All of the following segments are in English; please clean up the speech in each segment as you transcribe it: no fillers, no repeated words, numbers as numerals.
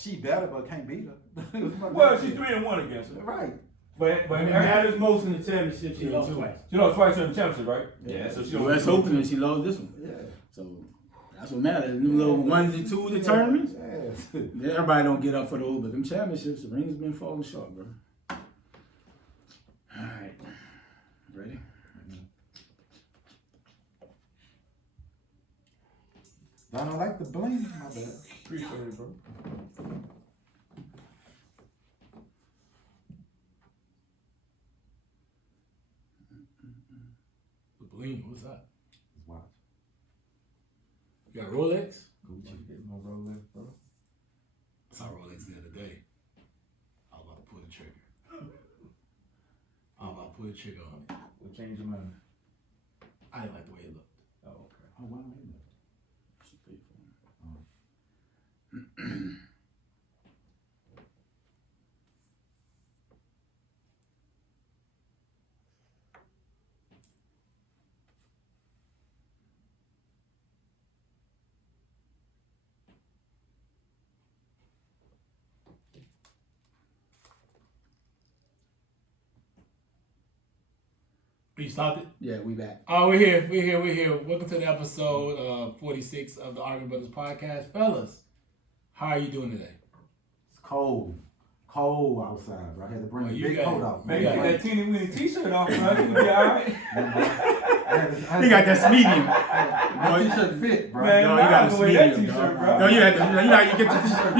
She better, but can't beat her. Well, she's 3-1 against her. Right. But Matters most in the championship. She lost twice. She lost twice in the championship, right? Yeah. So she U.S. Open and she lost this one. Yeah. So that's what matters. Them little ones and twos, the tournaments. Yeah. Everybody don't get up for those, but them championships, Serena's been falling short, bro. All right. Ready? I don't like the bling. My bad. Appreciate it, bro. The bling, what's that? Watch. You got Rolex? Gucci. Get my Rolex, bro. I saw Rolex the other day. I was about to pull the trigger. I was about to pull the trigger on it. We'll change your mind. I didn't like the way it looked. Oh, okay. Oh, wow, man. You stopped it? Yeah, we back. Oh, we're here. Welcome to the episode 46 of the Arguing Brothers podcast. Fellas, how are you doing today? It's cold outside, bro. I had to bring the big coat out. Man, you got that teeny weeny t-shirt off, bro. You be alright. He got that medium. My t-shirt fit, bro. Man, No, you got a wear that medium, t-shirt, dog. bro. No, you had to. You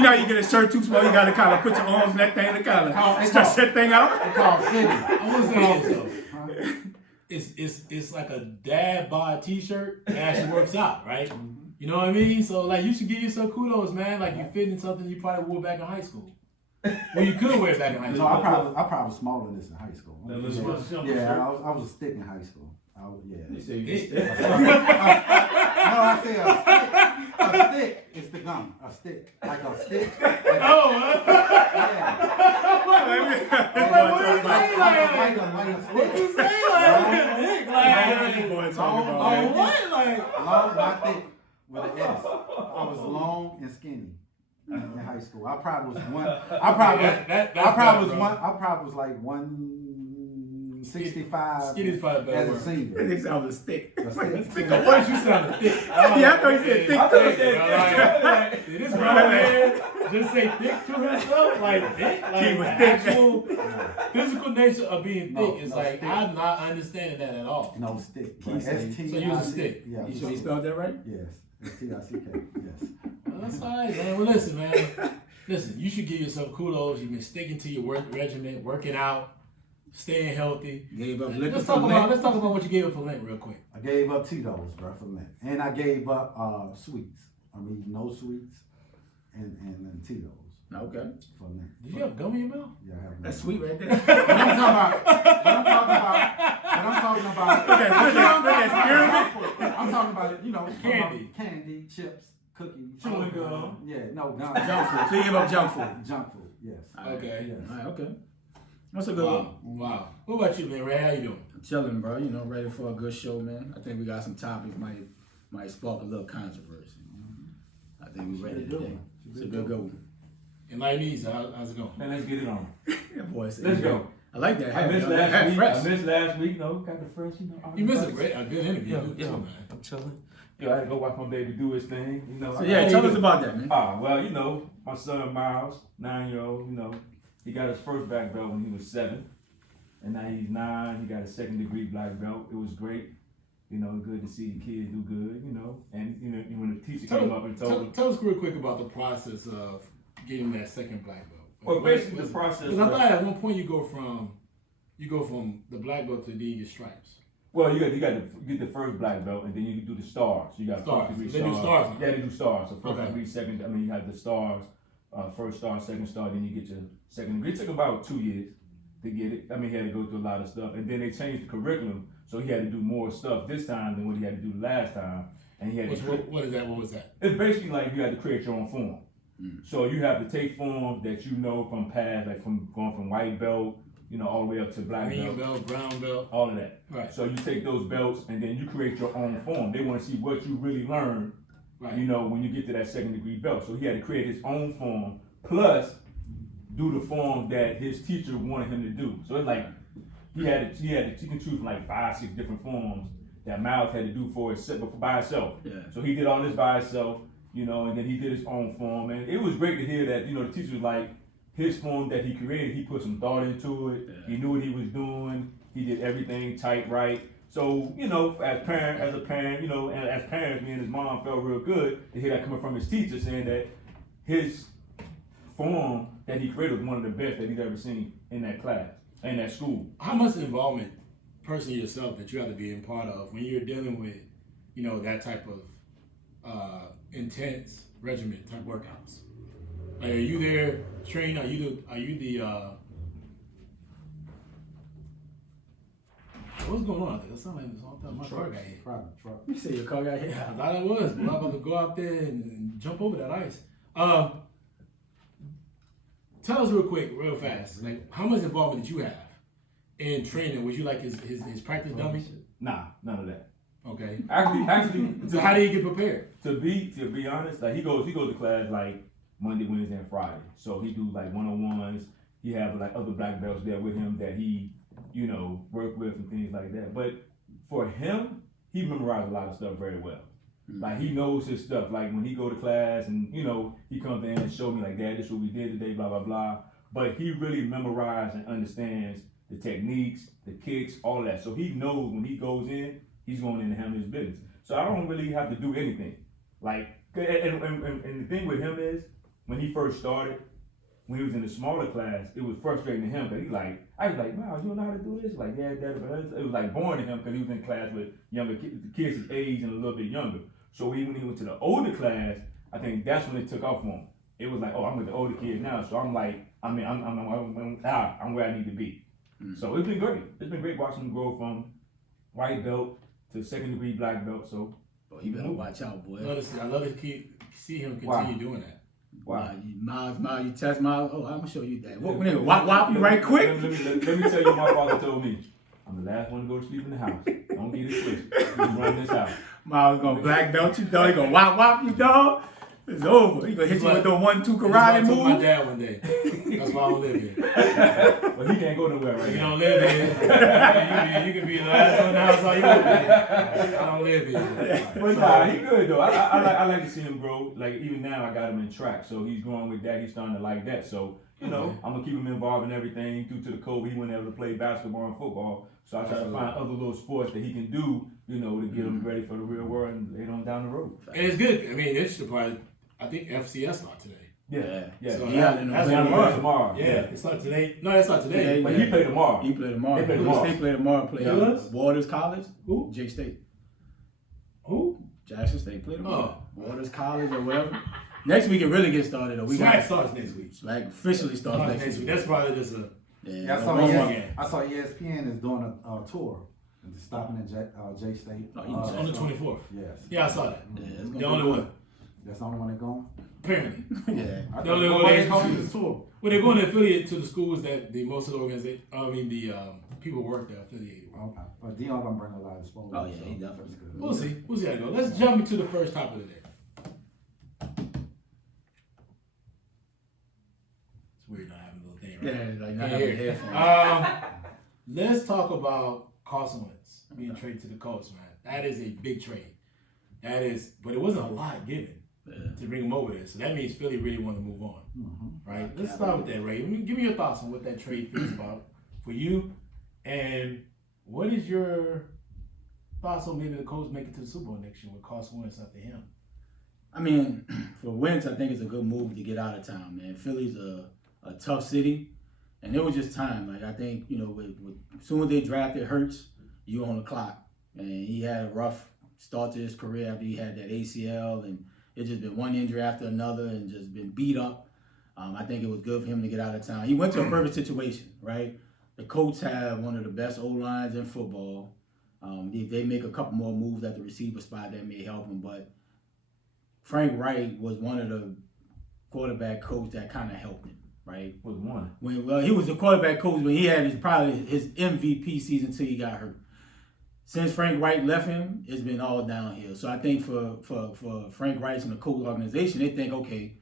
know how you get a shirt too small. You got to kind of put your arms in that thing to kind of stretch that thing out. It's called fitting. I want to say this though. It's like a dad bod t-shirt that actually works out, right? You know what I mean? So like you should give yourself kudos, man. Like you fit in something you probably wore back in high school. Well, you could wear it back in high No, school. I probably was smaller than this in high school. Yeah, I was a stick in high school. They say you No, I say a stick is the gum. A stick. Like a stick. Like Oh, Like a stick. Long, not thick, with an S. I was long and skinny in high school. I probably was like 165 Skinny's probably better as a word. senior. They sound a stick. A stick. At first you sounded thick. Yeah, I thought you said thick. I thought you said thick. Did this grown man just say thick to himself? Like thick? Like He was the thick. actual physical nature of being No, thick is no, like, stick. I'm not understanding that at all. No, stick. He said- S-T-I-C. So you was a stick. Yeah. You sure you spelled that right? Yes. S-T-I-C-K. Yes. Well, that's all right, man. Well, listen, man. Listen, you should give yourself kudos. You've been sticking to your work regimen, working out, staying healthy. Gave up liquor Let's for talk Lent. about what you gave up for Lent real quick. I gave up Tito's, bro, for Lent. And I gave up sweets. I mean, no sweets and Tito's Okay. for Lent. Did you have gum in your mouth? Yeah, I have That's sweet right there. What I'm talking about. I'm talking about, you know, candy, chips, cookies. Chewing gum. Yeah, no, gum. Junk food. So you gave up junk food. Junk food, yes. Okay. Yes. All right, okay. That's a good one. Wow. What about you, man? Ray, how you doing? Chilling, bro. You know, ready for a good show, man. I think we got some topics might spark a little controversy. I think we're ready today. It's a good one. And like these, how's it going? Man, let's get it on. That boy said, Let's go. I like that. I missed last week. No, got the fresh, you know. You missed a good interview. Yeah, too, man. I'm chilling. I had to go watch my baby do his thing. You know. So yeah, tell us about that, man. Well, you know, my son Miles, 9-year-old, you know, he got his first black belt when he was 7. And now he's 9, he got a 2nd degree black belt. It was great. You know, good to see the kids do good, you know. And, you know, when the teacher came up and told him. Tell us real quick about the process of getting that 2nd black belt. Well, basically the process. Because I thought at one point you go from the black belt to the stripes. Well, you got to get the first black belt, and then you can do the stars. You got Stars. first degree They stars. do stars now. Yeah, they do stars. So first Okay. degree, second. I mean, you have the stars, first star, second star. Then you get your 2nd degree. It took about 2 years to get it. I mean, he had to go through a lot of stuff, and then they changed the curriculum, so he had to do more stuff this time than what he had to do last time. And he had What is that? What was that? It's basically like you had to create your own form. So you have to take forms that you know from past, like from going from white belt, you know, all the way up to black Green belt, belt, brown belt. all of that. Right. So you take those belts and then you create your own form. They want to see what you really learned, Right. you know, when you get to that 2nd degree belt. So he had to create his own form plus do the form that his teacher wanted him to do. So it's like he can choose from like 5-6 different forms that Miles had to do for himself, by himself. Yeah. So he did all this by himself, you know, and then he did his own form. And it was great to hear that, you know, the teacher was like, his form that he created, he put some thought into it. Yeah. He knew what he was doing. He did everything tight, right. So, you know, as a parent, you know, and as parents, me and his mom felt real good to hear that coming from his teacher, saying that his form that he created was one of the best that he's ever seen in that class, in that school. How much involvement, personally yourself, that you have to be in part of when you're dealing with, you know, that type of intense regiment type workouts? Like, are you there trained? Are you the what's going on out there? That sounds like my car got hit. Truck. You say your car got hit? Yeah, I thought it was. But I'm about to go out there and jump over that ice. Tell us real quick, real fast, like how much involvement did you have in training? Was you like his practice dummy? Nah, none of that. Okay. Actually, So how do you get prepared? to be honest, like he goes to class like Monday, Wednesday, and Friday. So he do like 1-on-1s. He have like other black belts there with him that he, you know, work with and things like that. But for him, he memorized a lot of stuff very well. Like he knows his stuff. Like when he go to class and, you know, he comes in and show me like, Dad, this is what we did today, blah, blah, blah. But he really memorized and understands the techniques, the kicks, all that. So he knows when he goes in, he's going in to handle his business. So I don't really have to do anything. Like, and the thing with him is, when he first started, when he was in the smaller class, it was frustrating to him because I was like, wow, you don't know how to do this? Like, yeah, Dad, but it was like boring to him because he was in class with younger kids his age and a little bit younger. So when he went to the older class, I think that's when it took off for him. It was like, oh, I'm with the older kids now, so I'm like, I'm where I need to be. So it's been great. It's been great watching him grow from white belt to second degree black belt. So, you better watch out, boy. I love to see him continue doing that. Wow. Miles, you test Miles. Oh, I'm gonna show you that. What, nigga, wop you right quick. Let me tell you what my father told me. I'm the last one to go to sleep in the house. Don't get it twisted. You run this house. Miles gonna black belt you, dog. He gonna wop you, dog. It's over. He gonna hit you with the 1-2 karate move. My dad one day. That's why I don't live here. But he can't go nowhere right You now. don't live here. You can be the last one in the house all you want to be. I don't live here. But nah, he good though. I like to see him grow. Like even now, I got him in track, so he's growing with that. He's starting to like that. So you know, I'm gonna keep him involved in everything. Due to the COVID, he wasn't able to play basketball and football, so I try to find other little sports that he can do. You know, to get him ready for the real world and later on down the road. And it's good. I mean, it's the part. I think FCS start today. Yeah. So That's tomorrow. Yeah, it starts today. No, it's not today. But he play tomorrow. He play tomorrow. They play tomorrow. State play tomorrow. Play Waters College. Who? Jake State. Who? Jackson State play tomorrow. Waters College or whatever. Next week it really gets started though. Swag starts next week. Swag officially starts next week. That's probably just a. Yeah, I saw ESPN is doing a tour. And stopping at J State. On the 24th. Yes. Yeah, I saw that. Yeah, The only one. That's the only one they're going? Apparently. Yeah. The only one they calling this tour. Well, they're going to affiliate to the schools that most of the organization, the people work there affiliated with. Okay. But Dion don't bring a lot of exposure. Oh yeah, he definitely. We'll see. We'll see how it goes. Let's jump into the first topic of the day. It's weird not having a little thing, right? Yeah, like not Here. having headphones. Let's talk about Carson Wentz being traded to the Colts, man. That is a big trade. But it wasn't a lot given to bring him over there. So that means Philly really want to move on, right? Let's start with that, Ray. Give me your thoughts on what that trade feels about for you, and what is your thoughts on maybe the Colts make it to the Super Bowl next year with Carson Wentz after him? I mean, for Wentz, I think it's a good move to get out of town, man. Philly's a tough city, and it was just time. Like I think, you know, with as soon as they drafted Hurts, you on the clock, and he had a rough start to his career after he had that ACL, and it's just been one injury after another, and just been beat up. I think it was good for him to get out of town. He went to a perfect situation, right? The Colts have one of the best O-lines in football. If they make a couple more moves at the receiver spot, that may help him. But Frank Wright was one of the quarterback coaches that kind of helped him, right? Was one. He was the quarterback coach when he had probably his MVP season until he got hurt. Since Frank Wright left him, it's been all downhill. So I think for Frank Wright and the Colts organization, they think, okay,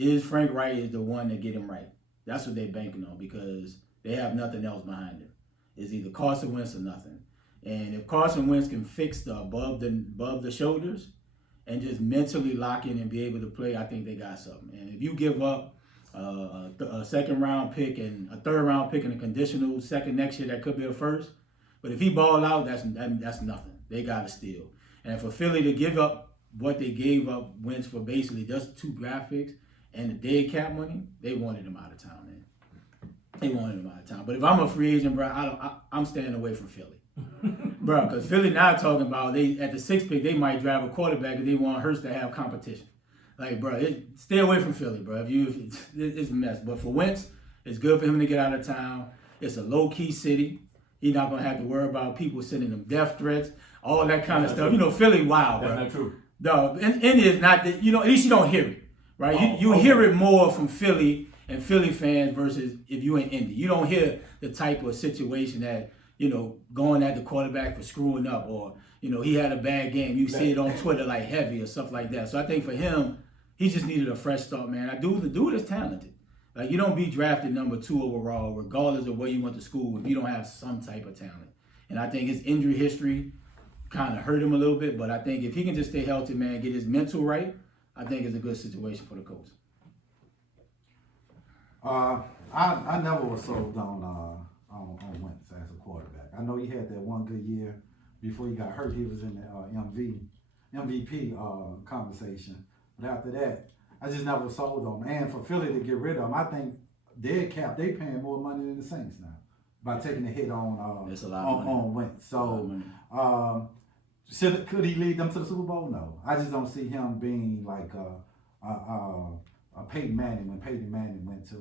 is Frank Wright is the one that get him right. That's what they're banking on because they have nothing else behind him. It's either Carson Wentz or nothing. And if Carson Wentz can fix the above the shoulders and just mentally lock in and be able to play, I think they got something. And if you give up a second round pick and a third round pick and a conditional second next year, that could be a first. But if he ball out, that's nothing. They got to steal. And for Philly to give up what they gave up Wentz for basically just 2 draft picks and the dead cap money, they wanted him out of town, man. They wanted him out of town. But if I'm a free agent, bro, I'm staying away from Philly. Bro, because Philly now talking about at the 6th pick, they might drive a quarterback if they want Hurts to have competition. Like, bro, stay away from Philly, bro. It's a mess. But for Wentz, it's good for him to get out of town. It's a low-key city. He's not going to have to worry about people sending him death threats, all that kind of stuff. True. You know, Philly wild, bro. That's not true. No, India is not, at least you don't hear it, right? You hear it more from Philly and Philly fans versus if you in Indy. You don't hear the type of situation that, going at the quarterback for screwing up or, he had a bad game. You see it on Twitter like heavy or stuff like that. So I think for him, he just needed a fresh start, man. The dude is talented. Like, you don't be drafted number 2 overall, regardless of where you went to school, if you don't have some type of talent. And I think his injury history kind of hurt him a little bit, but I think if he can just stay healthy, man, get his mental right, I think it's a good situation for the Colts. I never was sold on Wentz as a quarterback. I know he had that one good year before he got hurt. He was in the MVP conversation, but after that, I just never sold on him. And for Philly to get rid of him, I think dead cap, they paying more money than the Saints now by taking a hit on Wentz. So could he lead them to the Super Bowl? No. I just don't see him being like a Peyton Manning when Peyton Manning went to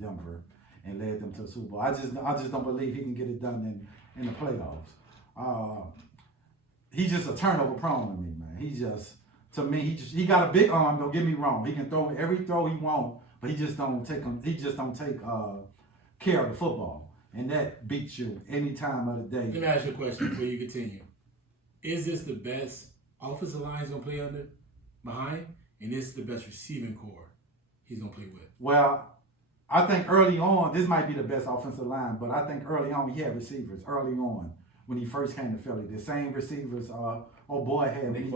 Denver and led them to the Super Bowl. I just don't believe he can get it done in the playoffs. He's just a turnover prone to me, man. He got a big arm. Don't get me wrong. He can throw every throw he wants, but he just don't take care of the football, and that beats you any time of the day. Let me ask you a question before you continue. Is this the best offensive line he's gonna play behind, and is this the best receiving core he's gonna play with? Well, I think early on, this might be the best offensive line, but I think early on he had receivers early on when he first came to Philly. The same receivers had Nick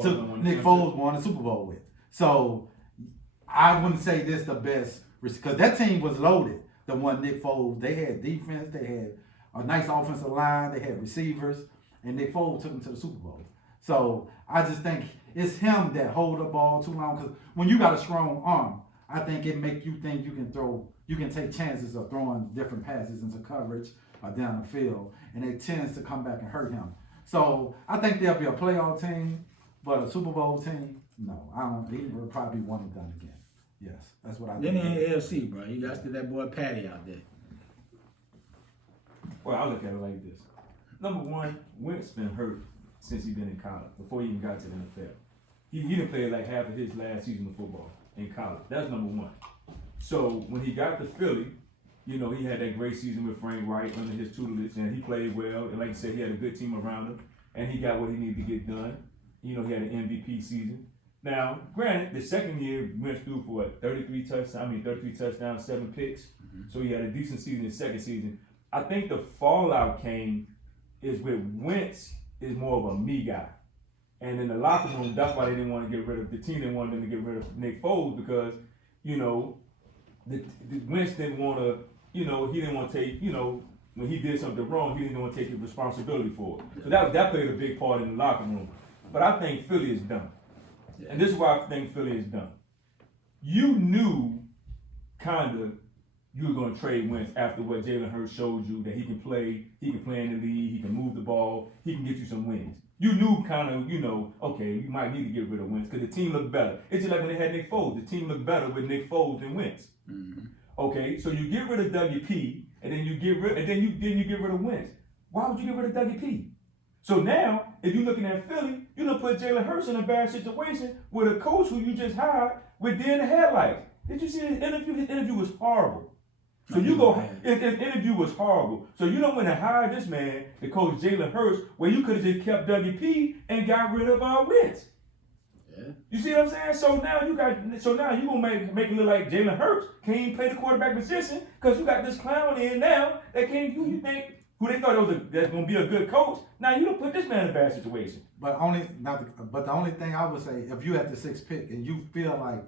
Foles won the Super Bowl with. So I wouldn't say this the best, because that team was loaded. The one Nick Foles, they had defense, they had a nice offensive line, they had receivers, and Nick Foles took them to the Super Bowl. So I just think it's him that hold the ball too long, because when you got a strong arm, I think it make you think you can take chances of throwing different passes into coverage or down the field, and it tends to come back and hurt him. So I think there'll be a playoff team, but a Super Bowl team, no. I don't. He will probably be one and done again. Yes, that's what I think. Then in the AFC, bro, you got that boy Patty out there. Well, I look at it like this. Number one, Wentz been hurt since he been in college, before he even got to the NFL. He didn't play like half of his last season of football in college. That's number one. So when he got to Philly, he had that great season with Frank Wright under his tutelage, and he played well. And like you said, he had a good team around him, and he got what he needed to get done. He had an MVP season. Now, granted, the second year went through for 33 touchdowns, 7 picks. Mm-hmm. So he had a decent season in the second season. I think the fallout came is with Wentz is more of a me guy. And in the locker room, that's why they didn't want to get rid of the team. Didn't want them to get rid of Nick Foles because, the Wentz didn't want to, he didn't want to take, when he did something wrong, he didn't want to take the responsibility for it. So that played a big part in the locker room. But I think Philly is done. And this is why I think Philly is done. You knew you were going to trade Wentz after what Jalen Hurts showed you, that he can play in the league, he can move the ball, he can get you some wins. You knew okay, you might need to get rid of Wentz because the team looked better. It's just like when they had Nick Foles. The team looked better with Nick Foles than Wentz. Mm-hmm. Okay, so you get rid of WP, and then you get rid of Wentz. Why would you get rid of WP? So now, if you're looking at Philly, you don't put Jalen Hurts in a bad situation with a coach who you just hired with deer in the headlights. Did you see his interview? His interview was horrible. So his interview was horrible. So you don't want to hire this man to coach Jalen Hurts where you could have just kept WP and got rid of Wentz. Yeah. You see what I'm saying? So now you gonna make it look like Jalen Hurts can't even play the quarterback position because you got this clown in now that can't. Who you think who they thought that's gonna be a good coach? Now you don't put this man in a bad situation. But the only thing I would say, if you at the 6th pick and you feel like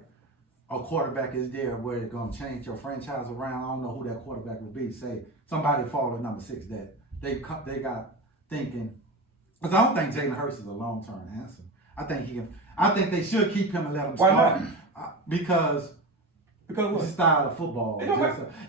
a quarterback is there where it's gonna change your franchise around, I don't know who that quarterback would be. Say somebody fall at number 6 that they got thinking. Because I don't think Jalen Hurts is a long-term answer. I think they should keep him and let him Why start. not? Because what? his style of football.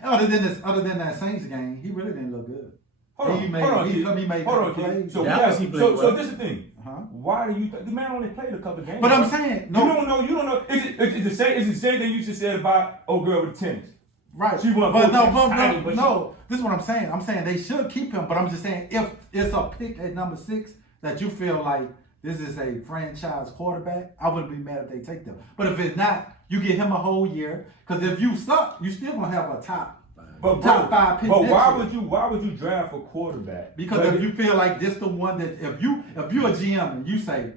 Other than that Saints game, he really didn't look good. Hold on, plays. So this is the thing. Why do you the man only played a couple games? But I'm saying you don't know. It's the same thing you just said about old girl with the tennis. Right. She won no. This is what I'm saying. I'm saying they should keep him, but I'm just saying if it's a pick at number 6 that you feel like this is a franchise quarterback, I wouldn't be mad if they take them. But if it's not, you get him a whole year. Because if you suck, you still gonna have a top 5 pick. But why would you draft a quarterback? Because if you feel like this the one that if you're a GM and you say,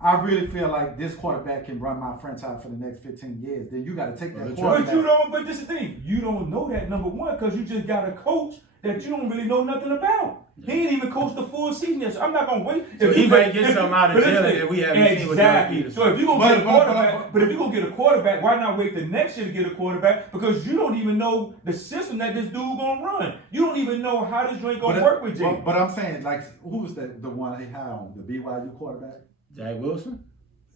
I really feel like this quarterback can run my franchise for the next 15 years, then you got to take that quarterback. But this is the thing. You don't know that, number one, because you just got a coach that you don't really know nothing about. He ain't even coached the full season yet, so I'm not going to wait. So he might get something out of jail that we haven't seen with Doug Peterson. So if you're going to get a quarterback, but if you're going to get a quarterback, why not wait the next year to get a quarterback? Because you don't even know the system that this dude going to run. You don't even know how this joint going to work with Jay. But I'm saying, like, who was the one they had on, the BYU quarterback? Zach Wilson?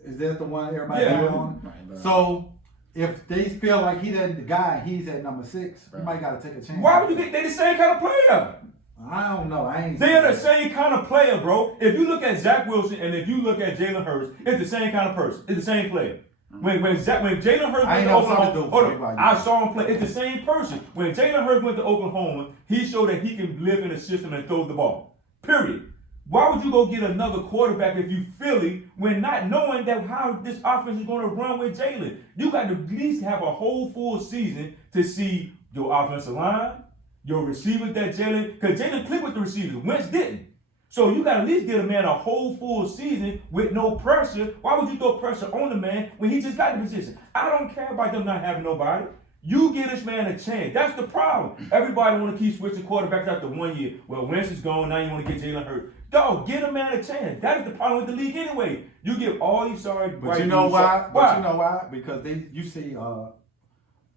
Is that the one everybody had on? Right, so if they feel like he's at number 6, you might got to take a chance. Why would you think they the same kind of player? I don't know. They're the same kind of player, bro. If you look at Zach Wilson and if you look at Jalen Hurts, it's the same kind of person. It's the same player. When Jalen Hurts went to Oklahoma, I saw him play. It's the same person. When Jalen Hurts went to Oklahoma, he showed that he can live in a system and throw the ball. Period. Why would you go get another quarterback if you Philly when not knowing that how this offense is going to run with Jalen? You got to at least have a whole full season to see your offensive line, your receivers that Jalen, because Jalen clicked with the receivers, Wentz didn't. So you got to at least get a man a whole full season with no pressure. Why would you throw pressure on the man when he just got the position? I don't care about them not having nobody. You give this man a chance. That's the problem. Everybody want to keep switching quarterbacks after 1 year. Well, Wentz is gone. Now you want to get Jalen Hurts. Dog, give a man a chance. That is the problem with the league anyway. You give all these sorry. But you know why? But you know why? Because you see,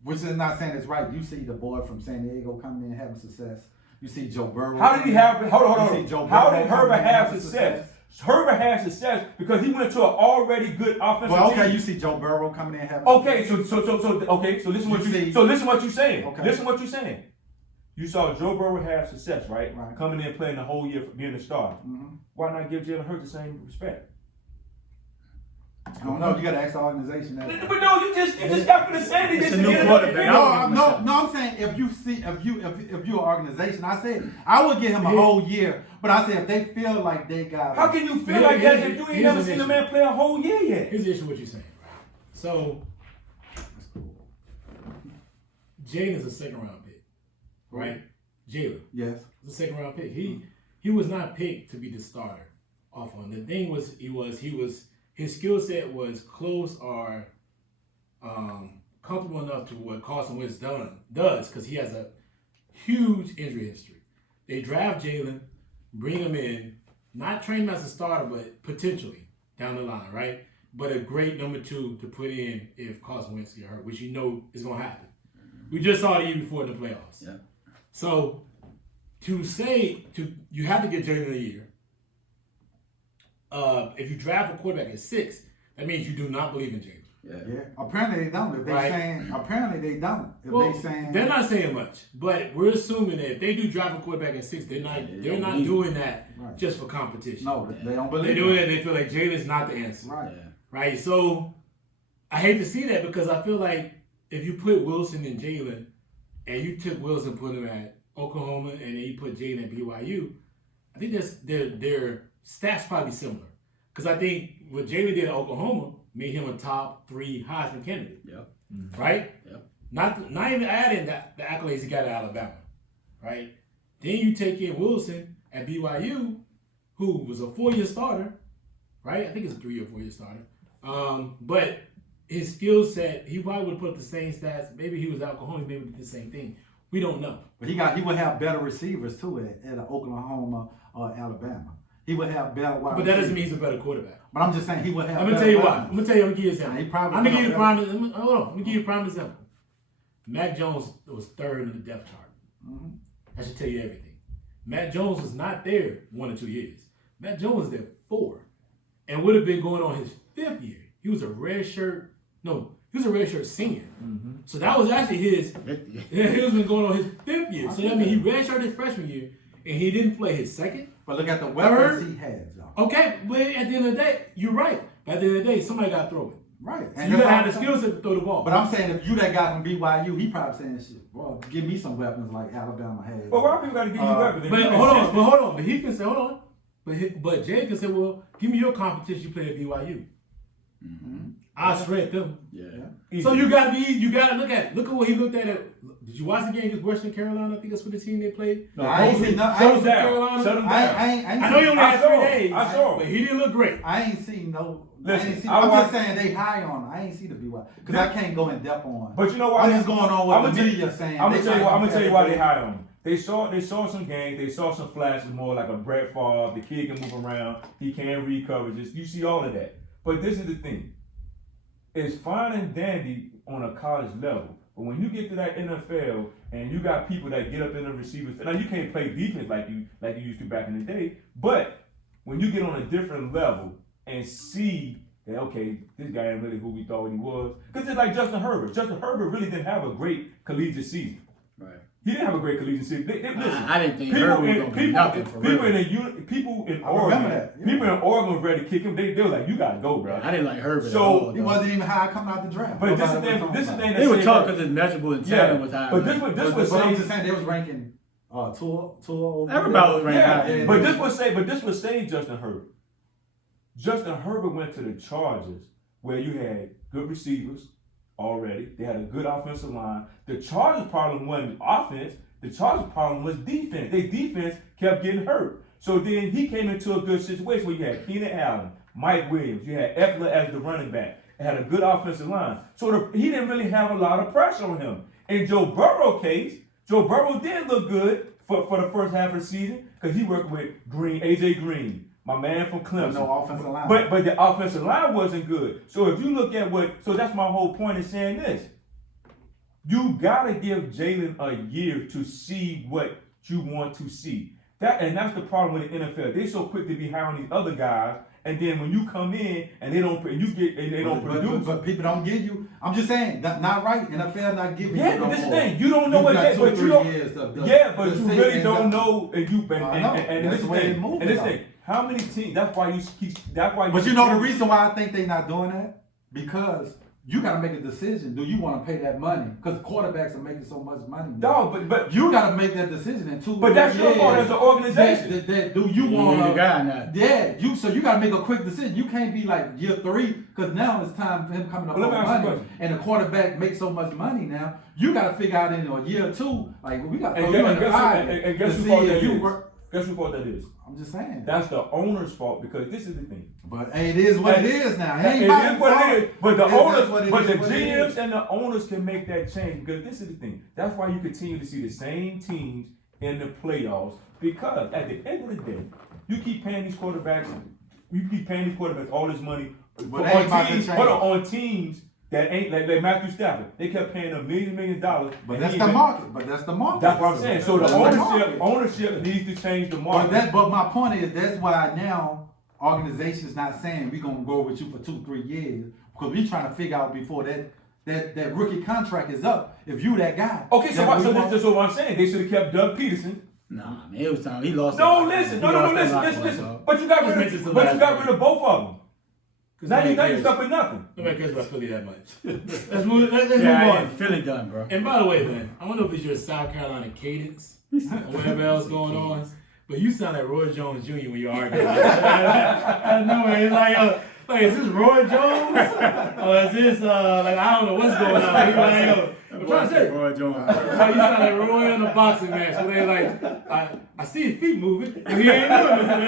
which is not saying it's right. You see the boy from San Diego coming in and having success. You see Joe Burrow. How did he have? Hold on. How did Herbert have success? Herbert had success because he went to an already good offensive team. Well, okay, you see Joe Burrow coming in and having success. So listen what you're saying. Okay. Listen what you're saying. You saw Joe Burrow have success, right? Coming in playing the whole year, being a star. Mm-hmm. Why not give Jalen Hurts the same respect? I don't know. You got to ask the organization that. But no, you just got to say it's a new quarterback. No. I'm saying if you're an organization, I said I would give him a whole year. But I said if they feel like they got. How can you feel like that if you ain't never seen a man play a whole year yet? Here's the issue what you're saying. So Jalen's a second round pick, right? Jalen. Yes. It's a second round pick. He was not picked to be the starter off on. The thing was his skill set was close or comfortable enough to what Carson Wentz does because he has a huge injury history. They draft Jalen, bring him in, not train him as a starter, but potentially down the line, right? But a great number 2 to put in if Carson Wentz get hurt, which you know is going to happen. We just saw it even before in the playoffs. Yeah. So you have to get Jalen a year. If you draft a quarterback at 6, that means you do not believe in Jalen. Yeah. Apparently they don't. If they saying apparently they don't. If they're not saying much, but we're assuming that if they do draft a quarterback at 6, they're not doing that just for competition. No, they don't believe. They're doing it. They feel like Jalen's not the answer. Right. Yeah. Right. So I hate to see that because I feel like if you put Wilson and Jalen, and you took Wilson, put him at Oklahoma, and then you put Jalen at BYU, I think their stats probably similar. Because I think what Jalen did at Oklahoma made him a top 3 Heisman candidate. Yep. Mm-hmm. Right? Yep. Not even adding the accolades he got at Alabama. Right? Then you take in Wilson at BYU, who was a 4-year starter. Right? I think it's a 3 or 4-year starter. But his skill set, he probably would have put up the same stats. Maybe he was Oklahoma, maybe did the same thing. We don't know. But he would have better receivers too at Oklahoma or Alabama. He would have better wide. But that doesn't mean he's a better quarterback. But I'm just saying he would have. I'm gonna tell you why. I'm gonna give you an example. He probably I'm gonna give you a prime. Hold on. I'm gonna give you a prime example. Mac Jones was third in the depth chart. Mm-hmm. That should tell you everything. Mac Jones was not there 1 or 2 years. Mac Jones was there 4, and would have been going on his 5th year. He was a redshirt. No, he was a redshirt senior. Mm-hmm. So that was actually his. He was been going on his 5th year. So that means he redshirted his freshman year, and he didn't play his second. But look at the weapons he has, though. Okay, but at the end of the day, you're right. But at the end of the day, somebody got to throw it. Right. So you gotta have the skill set to throw the ball. But I'm saying if you that guy from BYU, he probably saying shit. Well, give me some weapons like Alabama has. But why people got to give you weapons? But hold on. But he can say, hold on. But Jay can say, well, give me your competition you play at BYU. Mm-hmm. I'll shred them. Yeah. So you gotta look at it. Look at what he looked at. Did you watch the game against Western Carolina? I think that's what the team they played. No, I ain't seen nothing. Shut him down. Shut him down. I know you only had 3 days. I saw him. But he didn't look great. I ain't seen no. Listen, I'm just saying they high on him. I ain't see the BYU because I can't go in depth on. But you know why? I'm just going on what the media saying. I'm gonna tell you why they high on him. They saw some games. They saw some flashes, more like a Brett Favre. The kid can move around. He can read coverages. You see all of that. But this is the thing. It's fine and dandy on a college level. But when you get to that NFL and you got people that get up in the receivers, now you can't play defense like you used to back in the day. But when you get on a different level and see that, okay, this guy ain't really who we thought he was. Because it's like Justin Herbert. Justin Herbert really didn't have a great collegiate season. Right. He didn't have a great collegiate season. Listen, I didn't think Herbert was going to do nothing for real. People in Oregon were ready to kick him. They were like, you got to go, bro. I didn't like Herbert So, at all. He wasn't even high coming out the draft. But this is the thing. They were talking because his measurable and talent was high. But this was I'm just saying they was ranking Tua over. Everybody was ranked high. But this was saying Justin Herbert. Justin Herbert went to the Chargers where you had good receivers already. They had a good offensive line. The Chargers' problem wasn't offense. The Chargers' problem was defense. Their defense kept getting hurt. So then he came into a good situation where you had Keenan Allen, Mike Williams, you had Eckler as the running back. It had a good offensive line. So he didn't really have a lot of pressure on him. In Joe Burrow's case, Joe Burrow did look good for the first half of the season because he worked with AJ Green, my man from Clemson. No offensive line. But the offensive line wasn't good. So if you look at so that's my whole point in saying this. You gotta give Jalen a year to see what you want to see. That's the problem with the NFL. They're so quick to be high on these other guys, and then when you come in and they don't produce. But people don't give you. I'm just saying that's not right. NFL not giving you. Yeah, but this is the thing. You don't know what they. But you don't. But you really don't know. And this thing. How many teams? That's why you keep. That's why. But you know the reason why I think they're not doing that because. You got to make a decision. Do you want to pay that money? Because quarterbacks are making so much money. No, but you got to make that decision in 2 But that's your fault as an organization. Do you want the guy now? Yeah, so you got to make a quick decision. You can't be like year 3 because now it's time for him coming up on money. And the quarterback makes so much money now. You got to figure out in a year or 2, like we got to throw you in the fire. And guess whose fault that is? Guess whose fault that is? I'm just saying. That's the owner's fault because this is the thing. But hey, it is what it is now. It is what it is. But the owners, but the GMs and the owners can make that change because this is the thing. That's why you continue to see the same teams in the playoffs because at the end of the day, you keep paying these quarterbacks. All this money on teams that ain't like Matthew Stafford. They kept paying them $millions. But that's the market. That's what I'm saying. So the ownership needs to change the market. But my point is that's why now organizations not saying we're gonna go with you for 2-3 years because we trying to figure out before that rookie contract is up if you that guy. Okay, so what I'm saying, they should have kept Doug Peterson. Nah, man, it was time he lost. Listen. But you got rid of both of them. Now you're stuck with nothing. Nobody cares about Philly that much. Let's move on. Philly done, bro. And by the way, man, I don't know if it's your South Carolina cadence or whatever else going on, but you sound like Roy Jones Jr. when you argue. I know it's like, is this Roy Jones? Or is this I don't know what's going on. He's like, I'm trying to say Roy Jones. You sound like Roy in a boxing match. So they I see his feet moving, but he ain't doing it.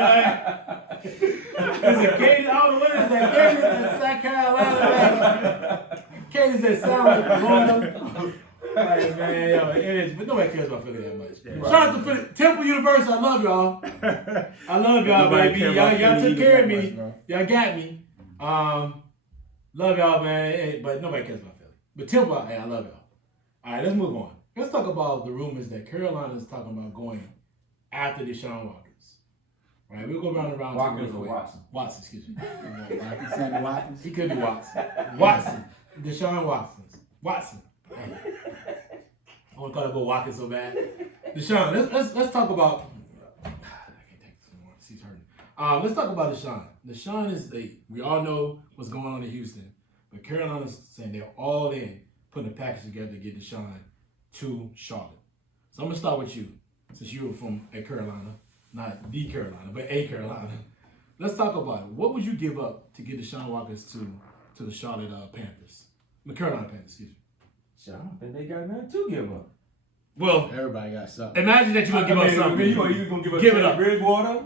it Katie? I don't know what is that. Katie in South Carolina. Katie's that sound like Florida. Like, man, yo, it is, but nobody cares about Philly that much. Yeah. Shout out to Philly, Temple University. I love y'all. I love y'all, baby. Y'all took care of me. Y'all got me. Love y'all, man. But nobody cares about Philly. But Temple, hey, I love y'all. All right, let's move on. Let's talk about the rumors that Carolina is talking about going after Deshaun Watson. Right, we'll go round and round. Watkins or Watson? Watson, excuse me. Sammy Watkins. He could be Watson. Watson. Deshaun Watson. I want to call that boy Watkins so bad. Deshaun, let's talk about. I can't take this anymore. He's hurting. Let's talk about Deshaun. Deshaun is we all know what's going on in Houston, but Carolina's saying they're all in, putting a package together to get Deshaun to Charlotte. So I'm gonna start with you, since you were from a Carolina, not the Carolina, but a Carolina. Let's talk about it. What would you give up to get Deshaun Watson to the Charlotte Panthers? The Carolina Panthers, excuse me. Shit, I don't think they got nothing to give up. Well, everybody got something. Imagine that you're gonna give up something. You gonna give up Teddy Bridgewater?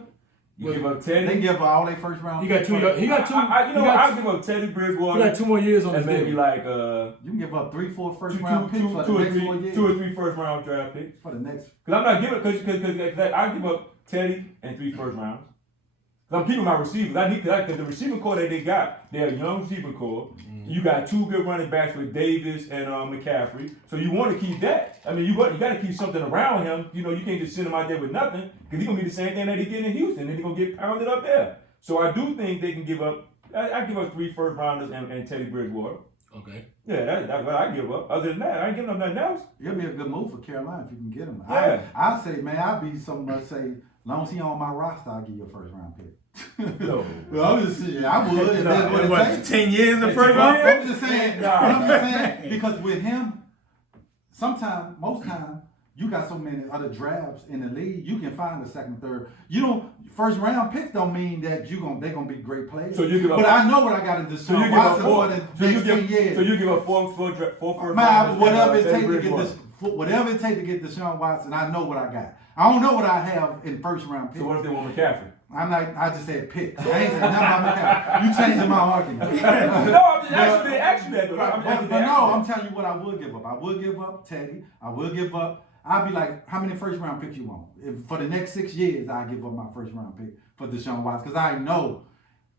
You give up Teddy? They give up all their first round. He got two. I'll give up Teddy Bridgewater. He got 2 more years on his deal. Maybe like you can give up 3-4 first round picks for the next 4 years. 2 or 3 first round draft picks for the next. Because I'm not giving because I give up Teddy and 3 first rounds. I'm keeping my receivers. I need because the receiving core that they got, they're a young receiving core. Mm-hmm. You got 2 good running backs with Davis and McCaffrey. So you want to keep that. I mean, you got to keep something around him. You know, you can't just send him out there with nothing because he's gonna be the same thing that he did in Houston. Then he's gonna get pounded up there. So I do think they can give up. I give up 3 first rounders and Teddy Bridgewater. Okay. Yeah, that's what I give up. Other than that, I ain't giving up nothing else. It'll be a good move for Carolina if you can get him. Yeah. I say, man, I'd be so much say, as long as he on my roster, I'll give you a first round pick. No. Well, I'm just saying, I would. If that's what it takes. 10 years the first round pick? I'm just saying, because with him, most time, you got so many other drafts in the league, you can find a second, third. You don't, first round picks don't mean that they're gonna be great players. So you give up, but I know what I got to do. So you give up 4 years. So you give up 4 first rounds. Whatever it takes to get this. Whatever it takes to get Deshaun Watson, I know what I got. I don't know what I have in first round picks. So what if they want McCaffrey? I just said picks. I ain't said nothing about McCaffrey. You changing my argument. No, I'm just asking that. I'm telling you what I would give up. I would give up Teddy. I will give up. I'll be like, how many first round picks you want? If for the next 6 years, I'll give up my first round pick for Deshaun Watson. Because I know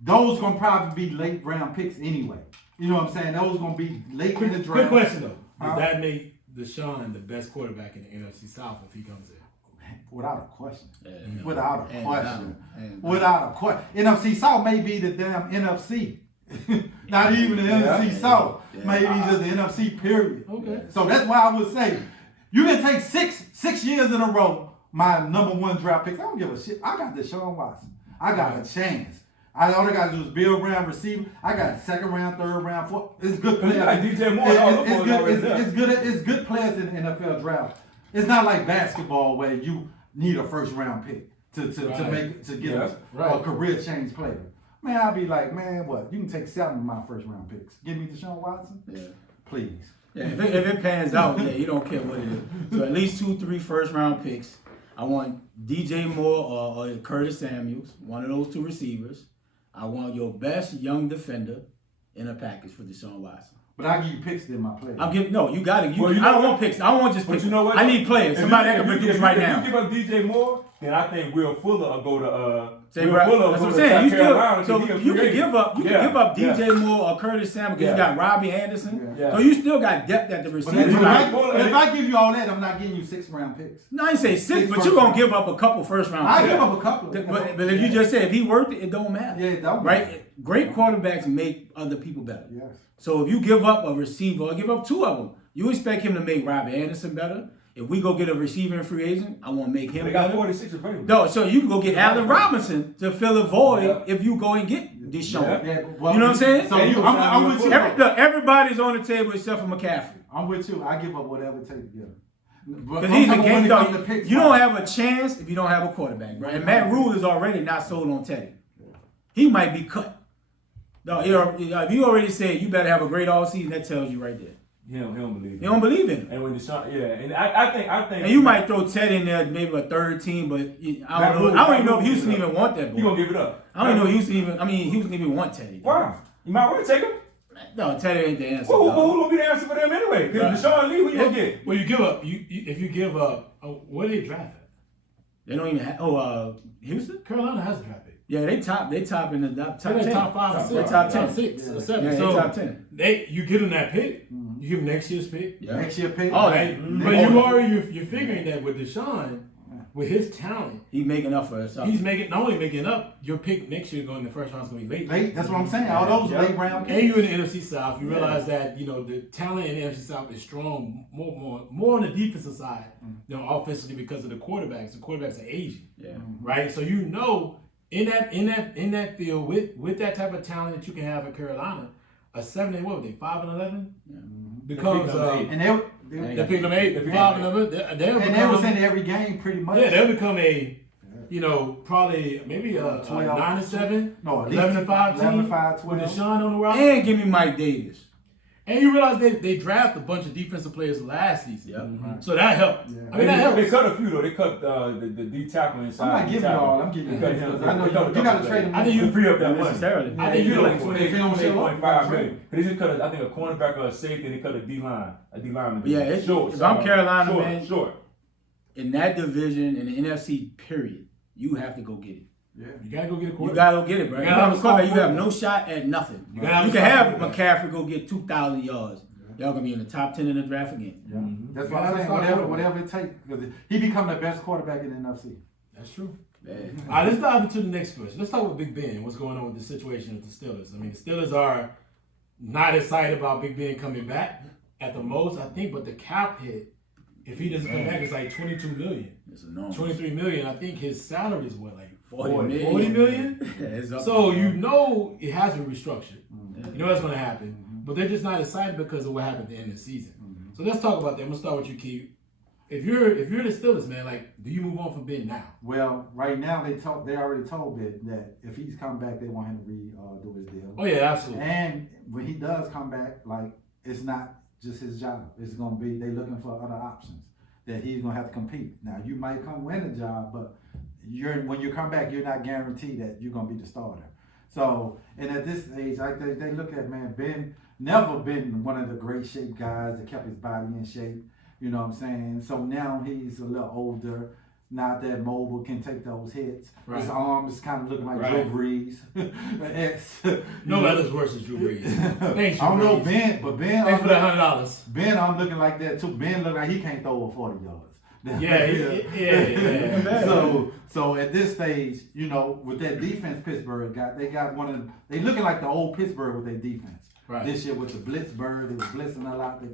those going to probably be late round picks anyway. You know what I'm saying? Those going to be late in the draft. Quick question though. Does that make Deshaun the best quarterback in the NFC South if he comes in? Without a question. Yeah. Without a question. Without a question. NFC South may be the damn NFC. Not even the NFC South. Yeah. Maybe just the NFC period. Okay. So that's why I would say, you can take six years in a row, my number 1 draft picks. I don't give a shit. I got Deshaun Watson. I got a chance. All I got to do is build round receiver. I got 2nd round, 3rd round, 4th. It's good players. You got DJ Moore. It's good players in the NFL draft. It's not like basketball where you need a first round pick to get a career change player. Man, I'll be like, man, what? You can take 7 of my first round picks. Give me Deshaun Watson? Yeah. Please. Yeah, if it pans out, you don't care what it is. So at least 2-3 first round picks. I want DJ Moore or Curtis Samuels, one of those 2 receivers. I want your best young defender in a package for Deshaun Watson. But I give you picks in my players. You got it. I don't want picks. I don't want just picks. You know what? I need players. Somebody that can produce right now. If you give up DJ Moore, then I think Will Fuller will go to that's what I'm saying. You can give up DJ Moore or Curtis Samuel because you got Robbie Anderson. Yeah. So you still got depth at the receiver. If I give you all that, I'm not giving you 6 round picks. No, I ain't say 6, but you're gonna give up a couple first round picks. I give up a couple. But if you just say if he worked it don't matter. Yeah, it don't matter. Right? Great quarterbacks make other people better. Yes. So if you give up a receiver or give up 2 of them, you expect him to make Robbie Anderson better. If we go get a receiver and free agent, I want to make him better. They got 46 available. No, so you can go get Allen Robinson to fill a void if you go and get Deshaun. Yeah. Well, you know what I'm saying? So I'm with you. Everybody's on the table except for McCaffrey. I'm with you. I give up whatever it takes to get him. Because he's a game dog. You don't have a chance if you don't have a quarterback, right? And Matt Rule is already not sold on Teddy. He might be cut. No, if you already said you better have a great offseason, that tells you right there. He don't believe in He don't believe in him. And when Deshaun, and I think. And you might throw Ted in there, maybe a third team, but I don't even know if Houston even want that boy. He gonna give it up. I don't even know Houston even want Teddy. Why? You might want to take him. No, Teddy ain't the answer. Well, who gonna be the answer for them anyway? Right. Deshaun Lee, who you gonna get? Well, you give up. If you give up, what did they draft at? They don't even have. Houston? Carolina has a draft pick. Yeah, they top in the top 10. Top 5 or 6. They're top 10. 6 or 7. Yeah, so they top 10. You give them that pick. You give them next year's pick. Yeah. Next year pick. Oh, Right? But you're figuring that with Deshaun, with his talent, He's making up for himself. he's not only making up. Your pick next year going in the first round is going to be late. Late. That's what I'm saying. All those late round And you in the NFC South, you realize that the talent in the NFC South is strong more on the defensive side than offensively because of the quarterbacks. The quarterbacks are Asian, right? So in that field with that type of talent that you can have in Carolina, a 7 and what were they 5-11? Because and they picked them 8, 5-11. They'll and they was in every game pretty much. Yeah, they'll become a probably maybe a 9-7, no, 11-5 team 11-5, with Deshaun on the roster. And give me Mike Davis. And you realize they draft a bunch of defensive players last season. Yep. So that helped. Yeah. I mean, that helped. They cut a few though. They cut the D tackle inside. I'm not giving you all. I'm giving you because I know you got to trade him. I think you free up that money. Necessarily. I think you like don't. 28.5 million. They just cut I think a cornerback or a safety. And they cut a D lineman. Yeah, if I'm Carolina, man, short. In that division, in the NFC, period, you have to go get it. Yeah. You gotta go get a You quarterback. gotta go get it, bro. You You gotta have no shot at nothing. You gotta can have start McCaffrey go get 2,000 yards. Y'all gonna be in the top 10 in the draft again. Yeah. That's what I'm saying. Whatever it takes, because he become the best quarterback in the NFC. That's true. Man. All right, let's dive into the next question. Let's talk about Big Ben. What's going on with the situation with the Steelers? I mean, the Steelers are not excited about Big Ben coming back at the most, I think, but the cap hit, if he doesn't come back, it's like $22 million. It's enormous. $23 million. I think his salary is what, like 40 million. 40 million? Yeah, it's up So there. it has to be restructured. You know that's going to happen. But they're just not excited because of what happened at the end of the season. So let's talk about that. I'm going to start with you, Keith. If you're the Steelers, man, like, do you move on from Ben now? Well, right now they already told Ben that if he's come back, they want him to redo his deal. Oh yeah, absolutely. And when he does come back, like, it's not just his job. It's gonna be they looking for other options that he's gonna have to compete. Now you might come win the job, but when you come back, you're not guaranteed that you're gonna be the starter. So, and at this age, I think they look at, man, Ben never been one of the great shape guys that kept his body in shape. You know what I'm saying? So now he's a little older, not that mobile, can take those hits. Right. His arms kind of looking like Right. Drew Brees. Nobody's worse than Drew Brees. Thanks, Drew I don't know Brees. Ben, but Ben. Thanks for that $100. Ben, I'm looking like that too. Ben look like he can't throw over 40 yards. Yeah. So at this stage, you know, with that defense Pittsburgh got, they looking like the old Pittsburgh with their defense. Right. This year with the Blitzburgh, they was blitzing a lot. They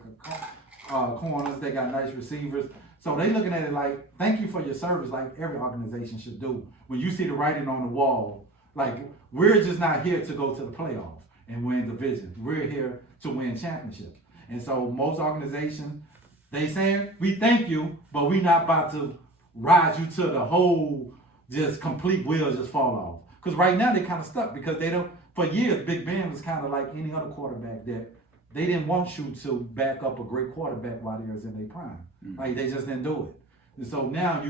corners, they got nice receivers. So they looking at it like, thank you for your service, like every organization should do. When you see the writing on the wall, like, we're just not here to go to the playoff and win divisions. We're here to win championships. And so most organizations, they saying, we thank you, but we not about to ride you to the whole just complete wheels just fall off. Because right now they kind of stuck because they don't, for years, Big Ben was kind of like any other quarterback that they didn't want you to back up a great quarterback while they was in their prime. Like, they just didn't do it. And so now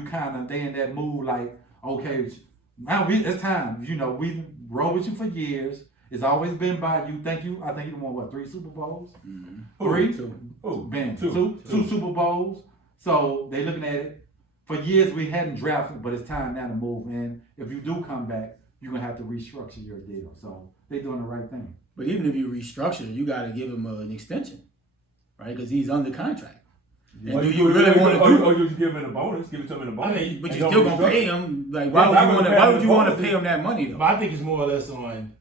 they in that mood like, okay, now it's time. You know, we rode with you for years. It's always been by you. Thank you. I think you won, 3 Super Bowls? Mm-hmm. 3? Ben, Two Super Bowls. So they looking at it. For years we hadn't drafted, but it's time now to move. And if you do come back, you're going to have to restructure your deal. So they're doing the right thing. But even if you restructure, you got to give him an extension, right? Because he's under contract. And do you really want to do? Or you give him a bonus? Give it to him in a bonus. I mean, but you're still gonna pay him. Like, why would you want to pay him that money though? But I think it's more or less on,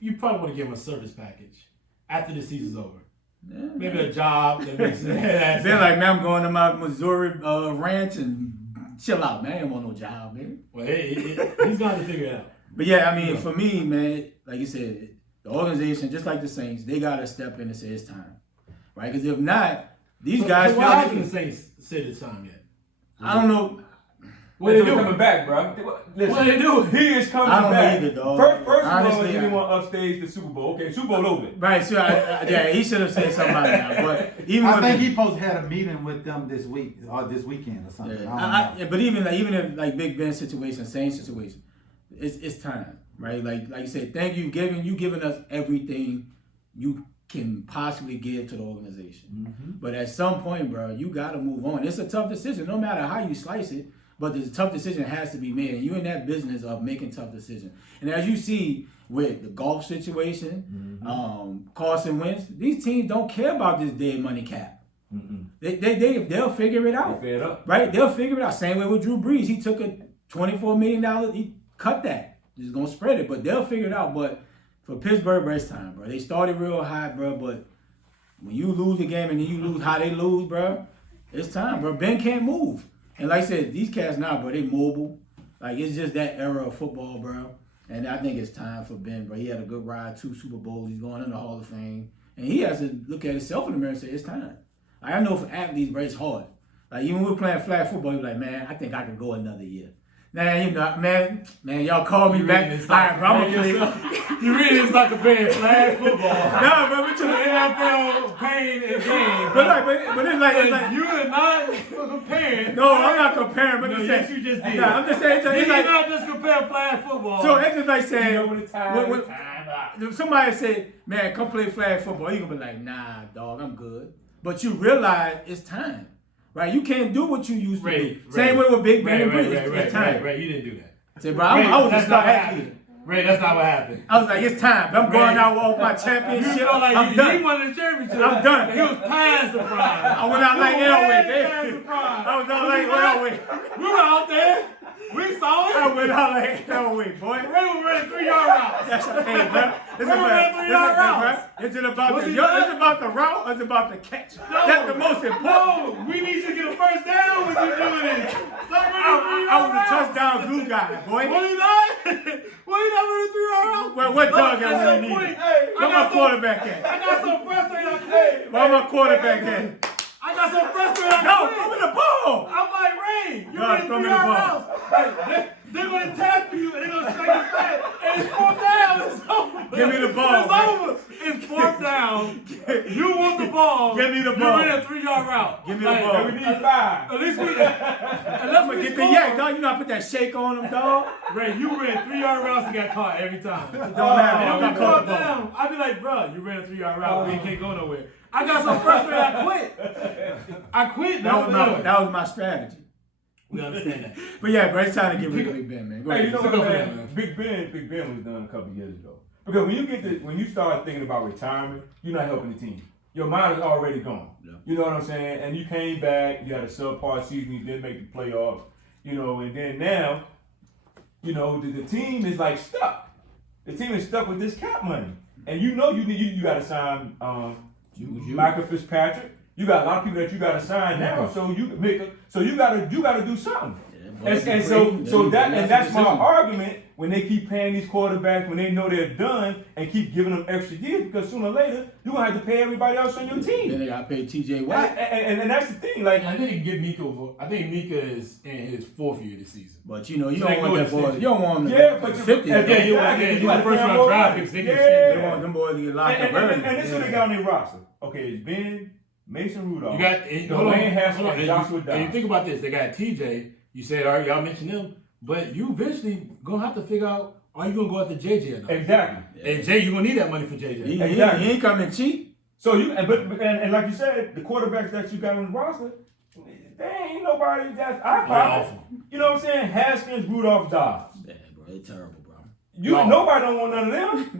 you probably want to give him a service package after the season's over. Yeah. Maybe a job that makes They're like, man, I'm going to my Missouri ranch and chill out, man. I ain't want no job, man. Well, he's got to figure it out. But yeah, I mean, for me, man, like you said, the organization, just like the Saints, they got to step in and say it's time, right? Because if not, these guys so feel why like haven't the Saints said it's time yet? I don't know. What they coming back, bro. Listen, what they doing? He is coming I don't back. know either, dog. First Honestly, of all, he didn't want upstage the Super Bowl. Okay, Super Bowl over. Right, so yeah, he should have said something about that. But even I think he supposed to have a meeting with them this week or this weekend or something. Yeah. But even if like Big Ben's situation, same situation, it's time, right? Like you said, thank you, giving us everything you can possibly give to the organization. Mm-hmm. But at some point, bro, you got to move on. It's a tough decision, no matter how you slice it. But the tough decision has to be made, and you're in that business of making tough decisions. And as you see with the golf situation, Carson Wentz, these teams don't care about this dead money cap. Mm-mm. They'll figure it out. They're fed up. Right? They'll figure it out. Same way with Drew Brees. He took a $24 million, he cut that. Just gonna spread it, but they'll figure it out. But for Pittsburgh, bro, it's time, bro. They started real high, bro, but when you lose the game and then you lose how they lose, bro, it's time, bro. Ben can't move. And like I said, these cats now, bro, they mobile. Like, it's just that era of football, bro. And I think it's time for Ben, bro. He had a good ride, 2 Super Bowls. He's going in the Hall of Fame. And he has to look at himself in the mirror and say, it's time. Like, I know for athletes, bro, it's hard. Like, even when we're playing flag football, you're like, man, I think I could go another year. Now, you know, man, y'all call me back. All right, bro, I'm going to play. You really is not comparing flag football. No, bro, we To the NFL pain and gain. but it's like You are not comparing. no, I'm not comparing, but No, it's yes, saying, you just did. No, I'm just saying, You it's like, not just compare flag football. so it's just like saying, You know when it's time, when- it's time out. if somebody said, man, come play flag football, you're going to be like, nah, dog, I'm good. But you realize it's time, right? You can't do what you used to do. Same way with Big Ben and Brady. It's time. Right, you didn't do that. Say, bro, I was that's a not star what athlete. happened. Ray, that's not what happened. I was like, it's time. I'm going out with my You championship. felt like I'm you done. won the championship. I'm done. He was past the prime. I went out like Elway, Past the baby. prime. I was out like Elway. We were out there. We saw it. I went out like Elway, boy. Ray was running 3-yard routes. That's a hey, bro. It's Ray was running 3-yard routes. Is it about Was the he yard? done? Is it about the route or is it about the catch? No. That's the most important. No, we need you to get a first down when you're doing it. Stop running 3-yard I was a routes. touchdown glue guy, boy. What you not? What you not running 3-yard routes? Well, what dog That's I so really quick. need? Hey, Where my quarterback at? I got so frustrated. I quit. Where my quarterback at? I got so frustrated. I No, quit. throw me the ball. I'm like, Ray, you're God, running throw me the 3-yard ball. routes. They're going to tap you and they're going to strike you back. And it's 4th down. It's over. Give me the ball, It's man. over. It's 4th down. You want the ball. Give me the You ball. ran a 3-yard route. Give me the ball. We need 5. At least we. I'm gonna get the yak, dog. You know I put that shake on him, dog. Ray, you ran 3-yard routes and got caught every time. It don't matter. And I'm when not we caught brought the ball. down, I'd be like, bro, you ran a 3-yard route. You can't go nowhere. I got so frustrated, I quit. I quit. That was my strategy. We understand that. But yeah, bro, it's time to get rid of Big Ben, man. Go Hey, ahead. you know Stick what, up for that, man? man. Big Ben was done a couple years ago. Because when you start thinking about retirement, you're not helping the team. Your mind is already gone. Yeah. You know what I'm saying? And you came back, you had a subpar season, you didn't make the playoffs, you know, and then now, you know, the team is like stuck. The team is stuck with this cap money. And you know you got to sign Michael Fitzpatrick. You got a lot of people that you got to sign now, so you got to do something. And so that's my argument when they keep paying these quarterbacks when they know they're done and keep giving them extra years because sooner or later you're gonna have to pay everybody else on your Then team. they gotta pay TJ Watt. And that's the thing, like I think you can get Mika. I think Mika is in his 4th year this season. But you know, you So don't they want go that to boy. six. You don't want him to Yeah, go but 50. Yeah, you Exactly. want first round draft picks. They Yeah. can You want them boys to get locked up and early. this is what they got on their roster. Okay, it's Ben, Mason Rudolph, You got Dwayne Haskins, and Joshua And you Dobbs. think about this, they got TJ. You said, all right, y'all mentioned them, but you eventually gonna have to figure out, are you gonna go after JJ or not? Exactly. And Jay, you gonna need that money for JJ. He Exactly. ain't coming cheap. So and like you said, the quarterbacks that you got on the roster, they ain't nobody that's eye pocket. awful. You know what I'm saying? Haskins, Rudolph, Dobbs. Yeah, bro, they terrible, bro. Nobody don't want none of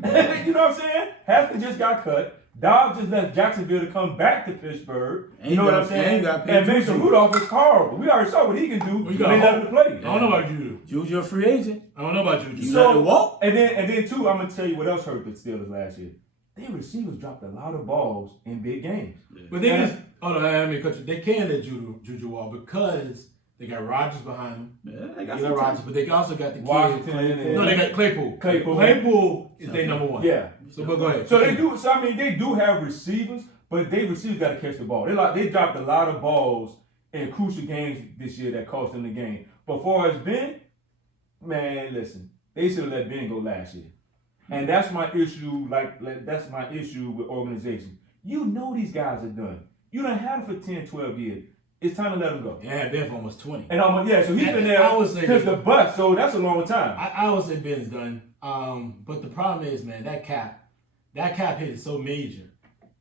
them. You know what I'm saying? Haskins just got cut. Dobbs just left Jacksonville to come back to Pittsburgh. You know what I'm saying? And Mason Rudolph is horrible. We already saw what he can do when they let him play. I don't know about Juju. Juju a free agent. I don't know about Juju. You let it walk. And then too, I'm gonna tell you what else hurt the Steelers last year. Their receivers dropped a lot of balls in big games. But they just, they can let Juju walk because they got Rodgers behind him. Yeah, they got They got Rodgers, but they also got the kid. Washington. No, they got Claypool. Claypool is their number one. Yeah. So, but go ahead. So they do. So I mean, they do have receivers, but they receivers got to catch the ball. They dropped a lot of balls in crucial games this year that cost them the game. But far as Ben, man, listen, they should have let Ben go last year. And that's my issue, that's my issue with organization. You know these guys are done. You done had it for 10, 12 years. It's time to let him go. Yeah, Ben for almost 20. And so he's been there since the bust, so that's a long time. I would say Ben's done. But the problem is, man, that cap hit is so major.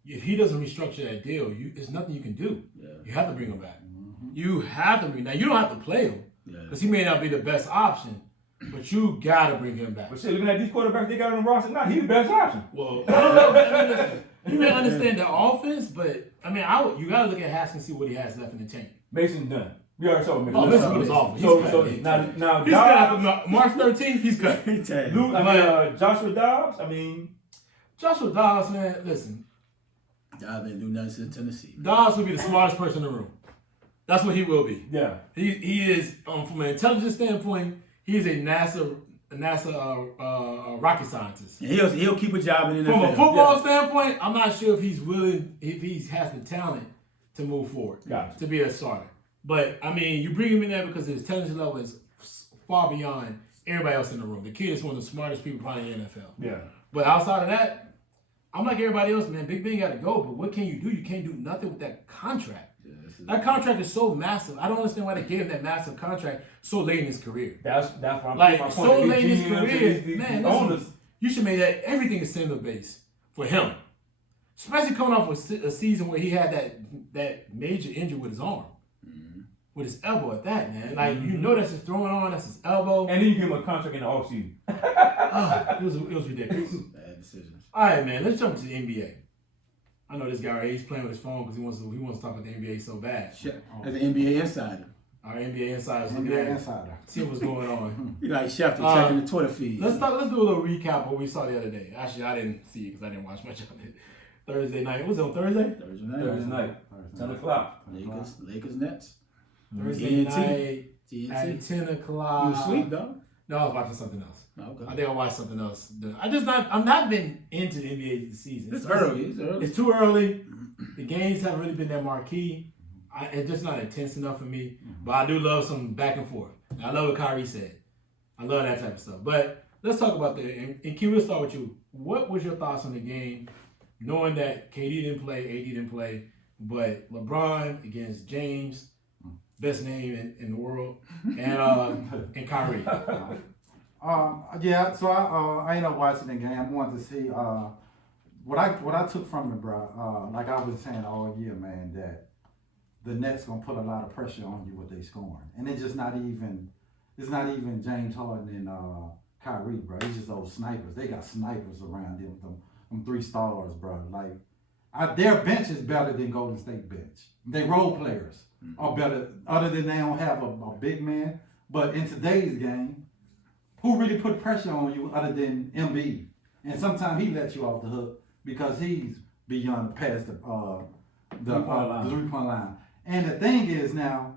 If he doesn't restructure that deal, there's nothing you can do. Yeah. You have to bring him back. Mm-hmm. You have to bring. Now you don't have to play him because he may not be the best option, but you gotta bring him back. But shit, looking at these quarterbacks they got on the roster now, he's the best option. Well, I don't know. Listen, you may understand the offense, but I mean, you gotta look at Haskins and see what he has left in the tank. Mason's done. We already saw Mason. Oh, Mason was awful. He's cut. Now he's cut. March 13th, he's cut. Joshua Dobbs. Joshua Dobbs, man. Listen. Dobbs didn't do nothing since Tennessee. Dobbs will be the smartest person in the room. That's what he will be. Yeah. He is from an intelligence standpoint. He is a NASA rocket scientist. And he'll keep a job in the NFL. From a football standpoint, I'm not sure if he's willing, if he has the talent to move forward, to be a starter. But I mean, you bring him in there because his intelligence level is far beyond everybody else in the room. The kid is one of the smartest people probably in the NFL. Yeah. But outside of that, I'm like everybody else, man. Big Ben got to go. But what can you do? You can't do nothing with that contract. That contract is so massive. I don't understand why they gave him that massive contract so late in his career. That's what like so late in his career, man. Listen, you should make that everything incentive based for him, especially coming off a season where he had that major injury with his arm, with his elbow at that, man. Like you know that's his throwing arm, that's his elbow. And then you give him a contract in the offseason. It was ridiculous. Bad decisions. All right, man. Let's jump to the NBA. I know this guy right here, he's playing with his phone because he wants to talk about the NBA so bad. As an NBA insider. Our NBA insider's looking at see what's going on. You like Schefter checking the Twitter feed. Let's do a little recap of what we saw the other day. Actually, I didn't see it because I didn't watch much of it. Thursday night. Was it on Thursday? Thursday night. 10 o'clock. Lakers Nets. Thursday night at 10 o'clock. You was asleep, though? No, I was watching something else. Okay. I think I watched something else. I'm not been into the NBA this season. It's early. It's too early. The games haven't really been that marquee. It's just not intense enough for me. But I do love some back and forth. And I love what Kyrie said. I love that type of stuff. But let's talk about and Q, we'll start with you. What was your thoughts on the game, knowing that KD didn't play, AD didn't play, but LeBron against James, best name in the world, and Kyrie? Yeah, so I ended up watching the game. I wanted to see what I took from it, bro. Like I was saying all year, man, that the Nets gonna put a lot of pressure on you with they scoring, and it's not even James Harden and Kyrie, bro. It's just those snipers. They got snipers around them 3 stars, bro. Like their bench is better than Golden State bench. They role players are better, other than they don't have a big man. But in today's game, who really put pressure on you other than Embiid? And sometimes he lets you off the hook because he's beyond past the 3-point line. And the thing is now,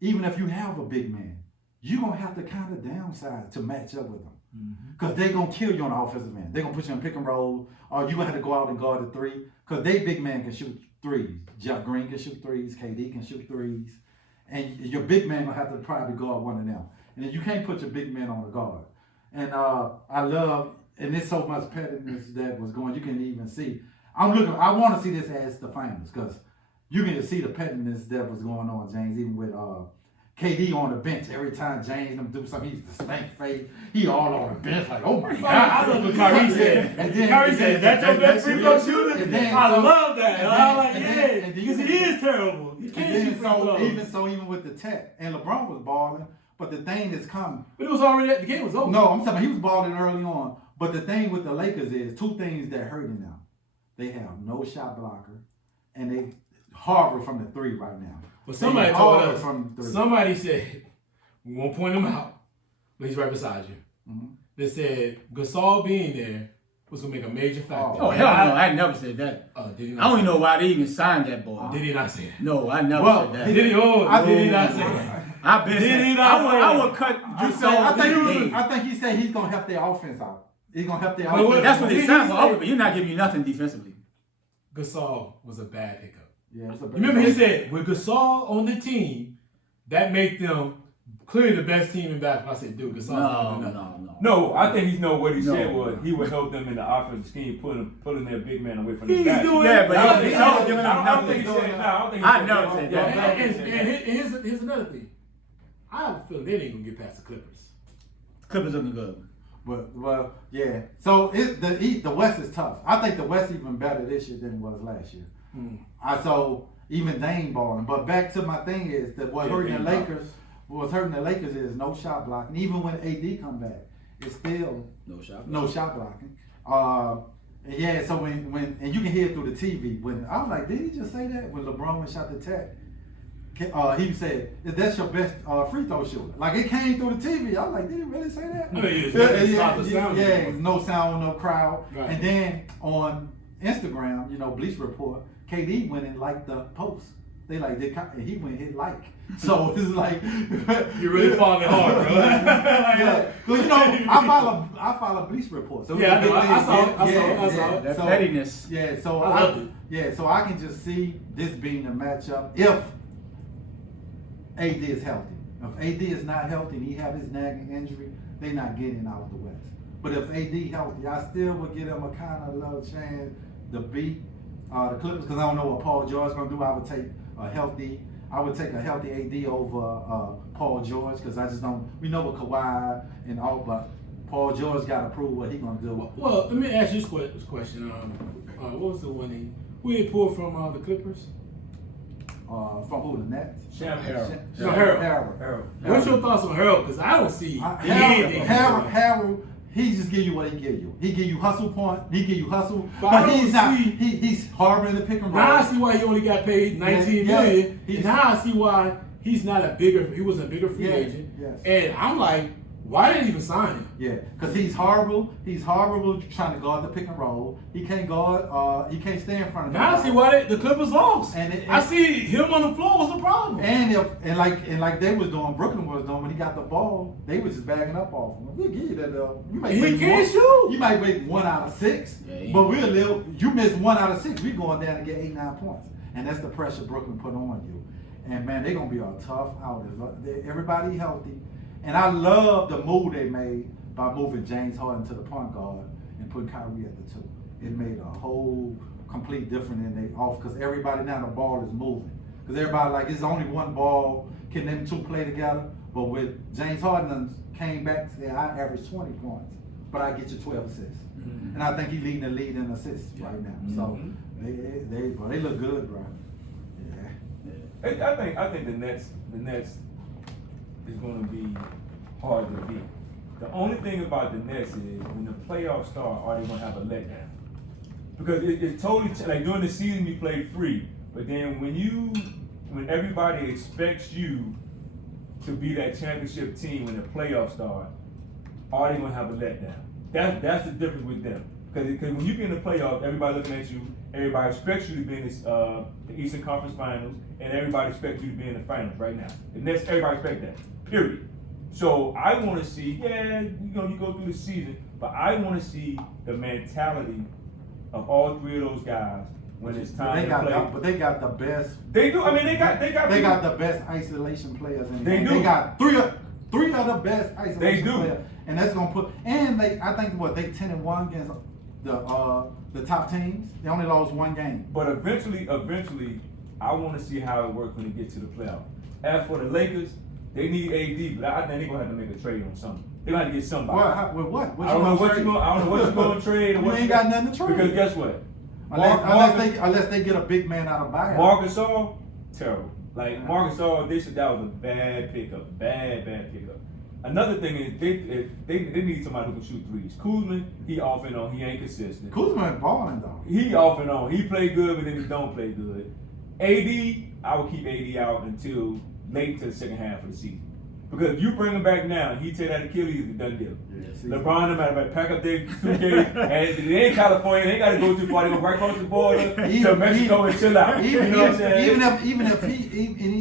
even if you have a big man, you're going to have to kind of downsize to match up with them. Because they're going to kill you on the offensive end. They're going to put you in pick and roll, or you're going to have to go out and guard the 3. Because they big man can shoot 3s. Jeff Green can shoot 3s. KD can shoot 3s. And your big man will have to probably guard one of them. And you can't put your big man on the guard. And I love, and there's so much pettiness that was going, you can even see. I want to see this as the finals, because you can see the pettiness that was going on, James, even with KD on the bench. Every time James them do something, he's the stank face. He all on the bench like, oh my God. I love what Kyrie said. Kyrie said, that's your best free throw shooter? I love that. And I'm like, yeah, because he is terrible. He can't shoot free throws. Even with the tech, and LeBron was balling, but the thing is coming. But it was already, the game was over. No, I'm talking, he was balling early on. But the thing with the Lakers is 2 things that hurting them. They have no shot blocker, and they harbor from the 3 right now. But somebody told us, somebody said, we won't point him out, but he's right beside you. They said Gasol being there was going to make a major factor. Oh, hell no, I never said that. Did he not I don't even know why they even signed that boy. Did he not say that? No, I never said that. Did he not say that? I would cut Gasol. I think he said he's going to help their offense out. He's going to help their offense. That's what they signed for, but you're not giving you nothing defensively. Gasol was a bad pickup. Yeah, it's a better Remember, he team. said with Gasol on the team, that make them clearly the best team in basketball. I said, dude, Gasol's not doing nothing. No, I think what he said No. was he would help them in the offensive scheme, pulling their big man away from the He's basket. doing Yeah, but I don't he's think not he giving said- them I don't think he nothing. said. No, I don't think he I said never that. said Yeah, that. I don't think he said that. And here's another thing. I have a feeling they ain't gonna get past the Clippers. Clippers looking good. But well, yeah. So the West is tough. I think the West even better this year than it was last year. So even Dame balling. But back to my thing is that what's hurting the Lakers is no shot blocking. Even when AD come back, it's still no shot blocking. And yeah, so when and you can hear it through the TV. When I was like, did he just say that? When LeBron went shot the tech, he said, "That's your best free throw shooter." Like it came through the TV. I was like, did he really say that? No, yeah, no sound, no crowd. Right. And then on Instagram, Bleach Report, KD went and liked the post. They like and he went and hit like. So it's like You're really falling hard, bro. yeah, because I follow Bleach Report. So Yeah, I know. I saw it. That pettiness. Yeah, so I loved it. Yeah, so I can just see this being a matchup if AD is healthy. If AD is not healthy and he have his nagging injury, they not getting out of the West. But if AD healthy, I still would give him a kind of little chance to beat the Clippers because I don't know what Paul George is gonna do. I would take a healthy AD over Paul George because I just don't. We know what Kawhi and all, but Paul George got to prove what he gonna do. Well, let me ask you this question. What was the one who he pulled from the Clippers? From who? The Nets? Harold. No, Harold. What's your thoughts on Harold? Because I don't see anything. Harold, he just give you what he give you. He give you hustle point. He give you hustle, But he's not. He's horrible in the pick and roll. Now I see why he only got paid $19 million. And now I see why he was a bigger free agent. Yes. And I'm like, why didn't he even sign him? Yeah, because he's horrible. He's horrible trying to guard the pick and roll. He can't guard. He can't stay in front of. Now I see why the Clippers lost. And I see him on the floor was a problem. And like they was doing, Brooklyn was doing when he got the ball, they was just bagging up off him. We'll give you that. You might He make can't shoot. You might make 1 out of 6, but you miss 1 out of 6. We going down and get 8-9 points, and that's the pressure Brooklyn put on you. And man, they're gonna be a tough out. Everybody healthy. And I love the move they made by moving James Harden to the point guard and putting Kyrie at the 2. It made a whole complete difference in they off because everybody now the ball is moving. Because everybody like it's only one ball. Can them 2 play together? But with James Harden came back to say I average 20 points, but I get you 12 assists. And I think he's leading the lead in assists right now. So they look good, bro. Yeah. I think the Nets is going to be hard to beat. The only thing about the Nets is when the playoffs start, are they going to have a letdown? Because it's totally like during the season you play free, but then when everybody expects you to be that championship team when the playoffs start, are they going to have a letdown? That's the difference with them. Because when you get in the playoffs, everybody looking at you, everybody expects you to be in the Eastern Conference Finals, and everybody expects you to be in the finals right now. And that's everybody expects that. Period. So I want to see, you go through the season, but I want to see the mentality of all 3 of those guys when it's time to play. But they got the best. They do. I mean, they got the best isolation players in the They game. do. They got three of the best isolation They do. players, and that's gonna put. And I think they 10-1 against the top teams. They only lost 1 game. But eventually, I want to see how it works when they get to the playoffs. As for the Lakers, they need AD, but I think they're gonna have to make a trade on something. They're gonna have to get somebody. With what? I don't know what you're going to trade. You ain't got nothing to trade. Because guess what? Unless they get a big man out of buyout. Marc Gasol, terrible. Like Marc Gasol, that was a bad pickup. Bad pickup. Another thing is they need somebody who can shoot threes. Kuzma, he off and on. He ain't consistent. Kuzma balling though. He off and on. He play good, but then he don't play good. AD, I would keep AD out until late to the second half of the season. Because if you bring him back now, he tear that Achilles, it's a done deal. LeBron, no matter what, pack up their suitcase, and they ain't California, they ain't got to go too far. They go right across the border to Mexico and chill out. You know what I'm saying?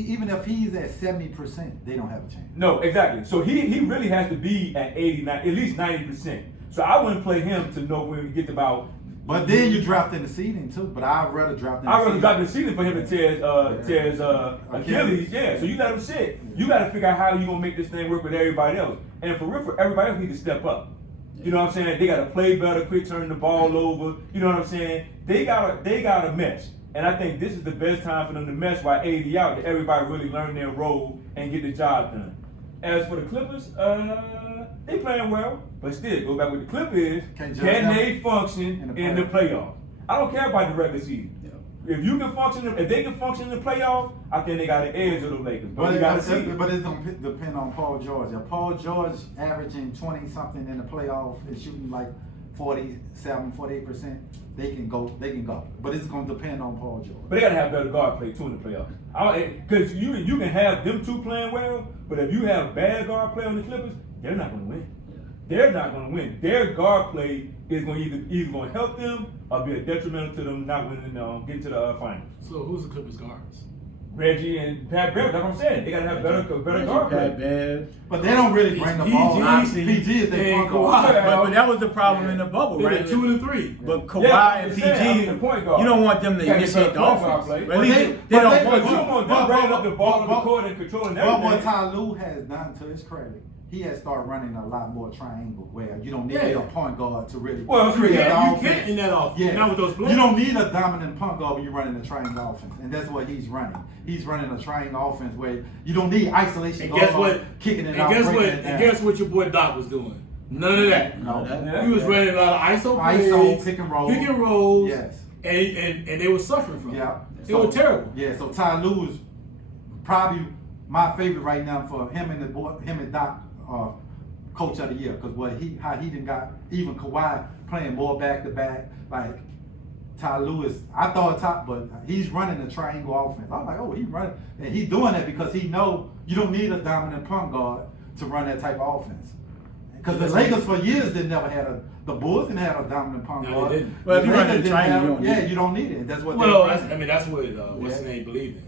Even if he's at 70%, they don't have a chance. No, exactly. So he really has to be at 89, at least 90%. So I wouldn't play him to know when we get to about But then you draft in the seeding too. But I'd rather draft in the I'd rather seeding. drop the season for him to tear his Achilles. Yeah, so you let him sit. You got to figure out how you gonna make this thing work with everybody else. And for real, everybody else need to step up. You know what I'm saying? They got to play better, quit turning the ball over. You know what I'm saying? They got to mesh. And I think this is the best time for them to mesh while AD out, that everybody really learn their role and get the job done. As for the Clippers, they playing well, but still, go back with the Clippers. Can they function in the playoffs? I don't care about the regular season. Yeah. If you can function, if they can function in the playoffs, I think they got the edge of the Lakers. But it's gonna depend on Paul George. If Paul George averaging 20 something in the playoffs and shooting like 48%, they can go. But it's gonna depend on Paul George. But they gotta have better guard play too in the playoffs. Because you can have them two playing well, but if you have bad guard play on the Clippers, they're not gonna win. They're not going to win. Their guard play is going to either going to help them or be a detrimental to them not winning, getting to the finals. So who's the Clippers guards? Reggie and Pat Bev. That's what I'm saying. They got to have better guard play. But they don't really bring the ball. PG is their point guard. But that was the problem in the bubble, right? 2 and 3. But Kawhi and PG, you don't want them to initiate the offense. They don't want them bringing up the ball on the court and controlling everything. But what Ty Lue has done, to his credit, he has started running a lot more triangle where you don't need a point guard to really create an offense. You can't in that offense. Yeah. Not with those players. You don't need a dominant point guard when you're running a triangle offense. And that's what he's running. He's running a triangle offense where you don't need isolation guards kicking it out. And guess what your boy Doc was doing? None of that. No. He was running a lot of ISO plays, pick and rolls. Yes. And they were suffering from it. Yeah. They were terrible. Yeah, so Ty Lue is probably my favorite right now for him and Doc coach of the year, because how he done got even Kawhi playing more back to back. Like Ty Lue, I thought but he's running a triangle offense. I'm like, oh, he's running, and he's doing that because he know you don't need a dominant point guard to run that type of offense. Because the Lakers for years never had the Bulls didn't have a dominant point guard. They didn't. Well, if you run a triangle, you don't need it. That's what. That's what what's his name believed in.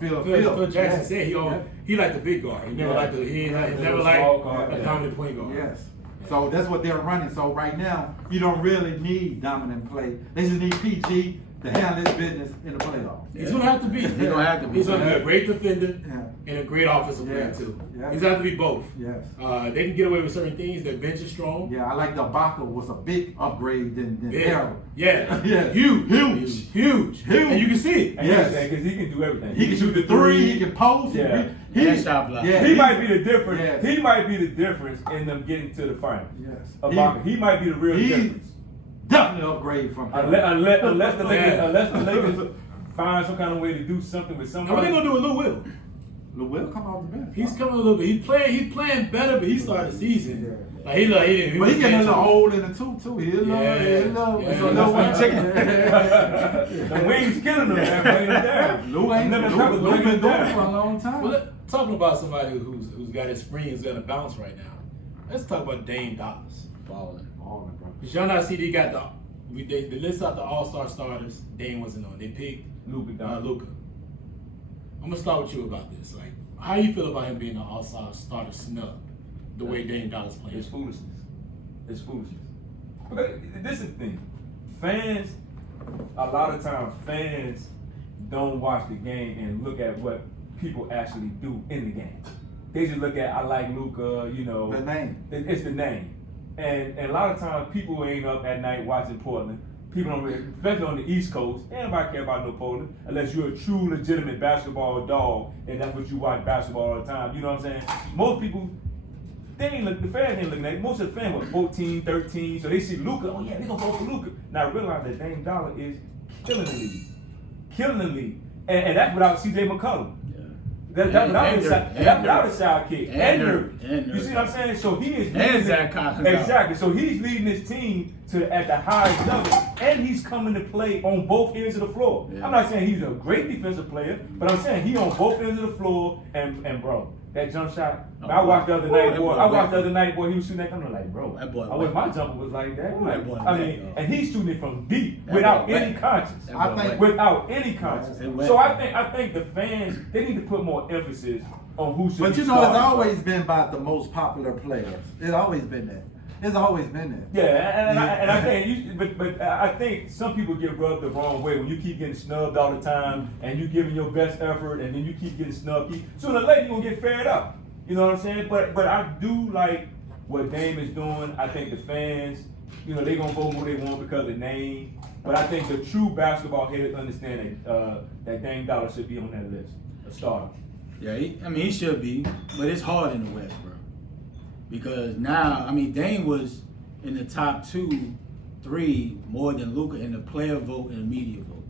Phil Jackson said he liked the big guard. He never liked a dominant point guard. Yes. So that's what they're running. So right now, you don't really need dominant play. They just need PG to handle his business in the playoffs. He's gonna have to be. He's gonna have to be. He's gonna be a great defender and a great offensive player too. Yes. He's gonna have to be both. Yes. They can get away with certain things. Their bench is strong. Yeah, I like the Ibaka was a big upgrade than Harold. Yeah. Yeah. Huge. And you can see it. Yes, because he can do everything. He can shoot the three. He can post. Yeah. He shot block. He might be the difference. Yes. He might be the difference in them getting to the finals. Yes. Ibaka. He might be the real difference. Definitely upgrade from him. Unless the Lakers find some kind of way to do something with somebody. What they gonna do with Lou Will? Lou Will come off the bench. He's coming a little bit. He's playing better, but he started the season. Yeah. Like he didn't. But he getting a little old in the too. He's The wings killing him, man. Bringing him down. Lou been doing it for a long time. Well, talking about somebody who's got his spring is gonna bounce right now. Let's talk about Dame Dollars. Balling, bro. Did y'all not see they got they list out the All-Star starters? Dame wasn't on. They picked Luka. I'm gonna start with you about this. Like, how you feel about him being an All-Star starter snub? The way Dame Dollars playing. It's foolishness. But this is the thing. Fans, a lot of times, fans don't watch the game and look at what people actually do in the game. They just look at, I like Luka, The name. It's the name. And a lot of times, people ain't up at night watching Portland. People don't really, especially on the East Coast, anybody care about no Portland unless you're a true, legitimate basketball dog and that's what you watch basketball all the time. You know what I'm saying? Most people, the fans ain't looking at it. Most of the fans were 14, 13, so they see Luka. Oh yeah, they gonna vote for Luka. Now realize that Dame Dollar is killing the league, and that's without C.J. McCollum. That's without a sidekick and Nurk. You see what I'm saying? So he is leading Zach Collins. Exactly. So he's leading his team at the highest level, and he's coming to play on both ends of the floor. Yeah. I'm not saying he's a great defensive player, but I'm saying he on both ends of the floor. And bro, that jump shot. I watched the other night, boy. He was shooting that. I'm like, bro, I wish my jumper was like that. And he's shooting it from deep without any conscience. Without any conscience. So I think the fans, they need to put more emphasis on who should. But it's always been about the most popular players. It's always been that. It's always been there. Yeah, and I think but I think some people get rubbed the wrong way when you keep getting snubbed all the time and you giving your best effort and then you keep getting snubbed. Sooner or later you're gonna get fed up. You know what I'm saying? But I do like what Dame is doing. I think the fans, they gonna vote who they want because of the name. But I think the true basketball heads understand that Dame Dollar should be on that list, a starter. Yeah, he should be, but it's hard in the West, bro. Because now, Dame was in the top 2, 3 more than Luka in the player vote and the media vote.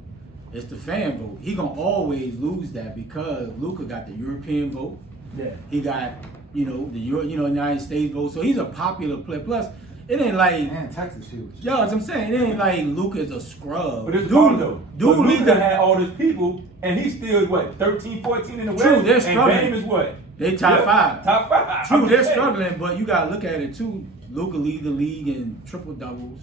It's the fan vote. He gonna always lose that because Luka got the European vote. Yeah. He got, the United States vote. So he's a popular player. Plus, it ain't like And Texas huge. yo, as I'm saying, it ain't like Luka's a scrub. But it's hard though. Dude, Luka had all these people, and he's still 13, 14 in the West. True, they're struggling. And Dame is what? They top 5. Top 5. True, they're struggling, but you gotta look at it too. Luka lead the league in triple doubles,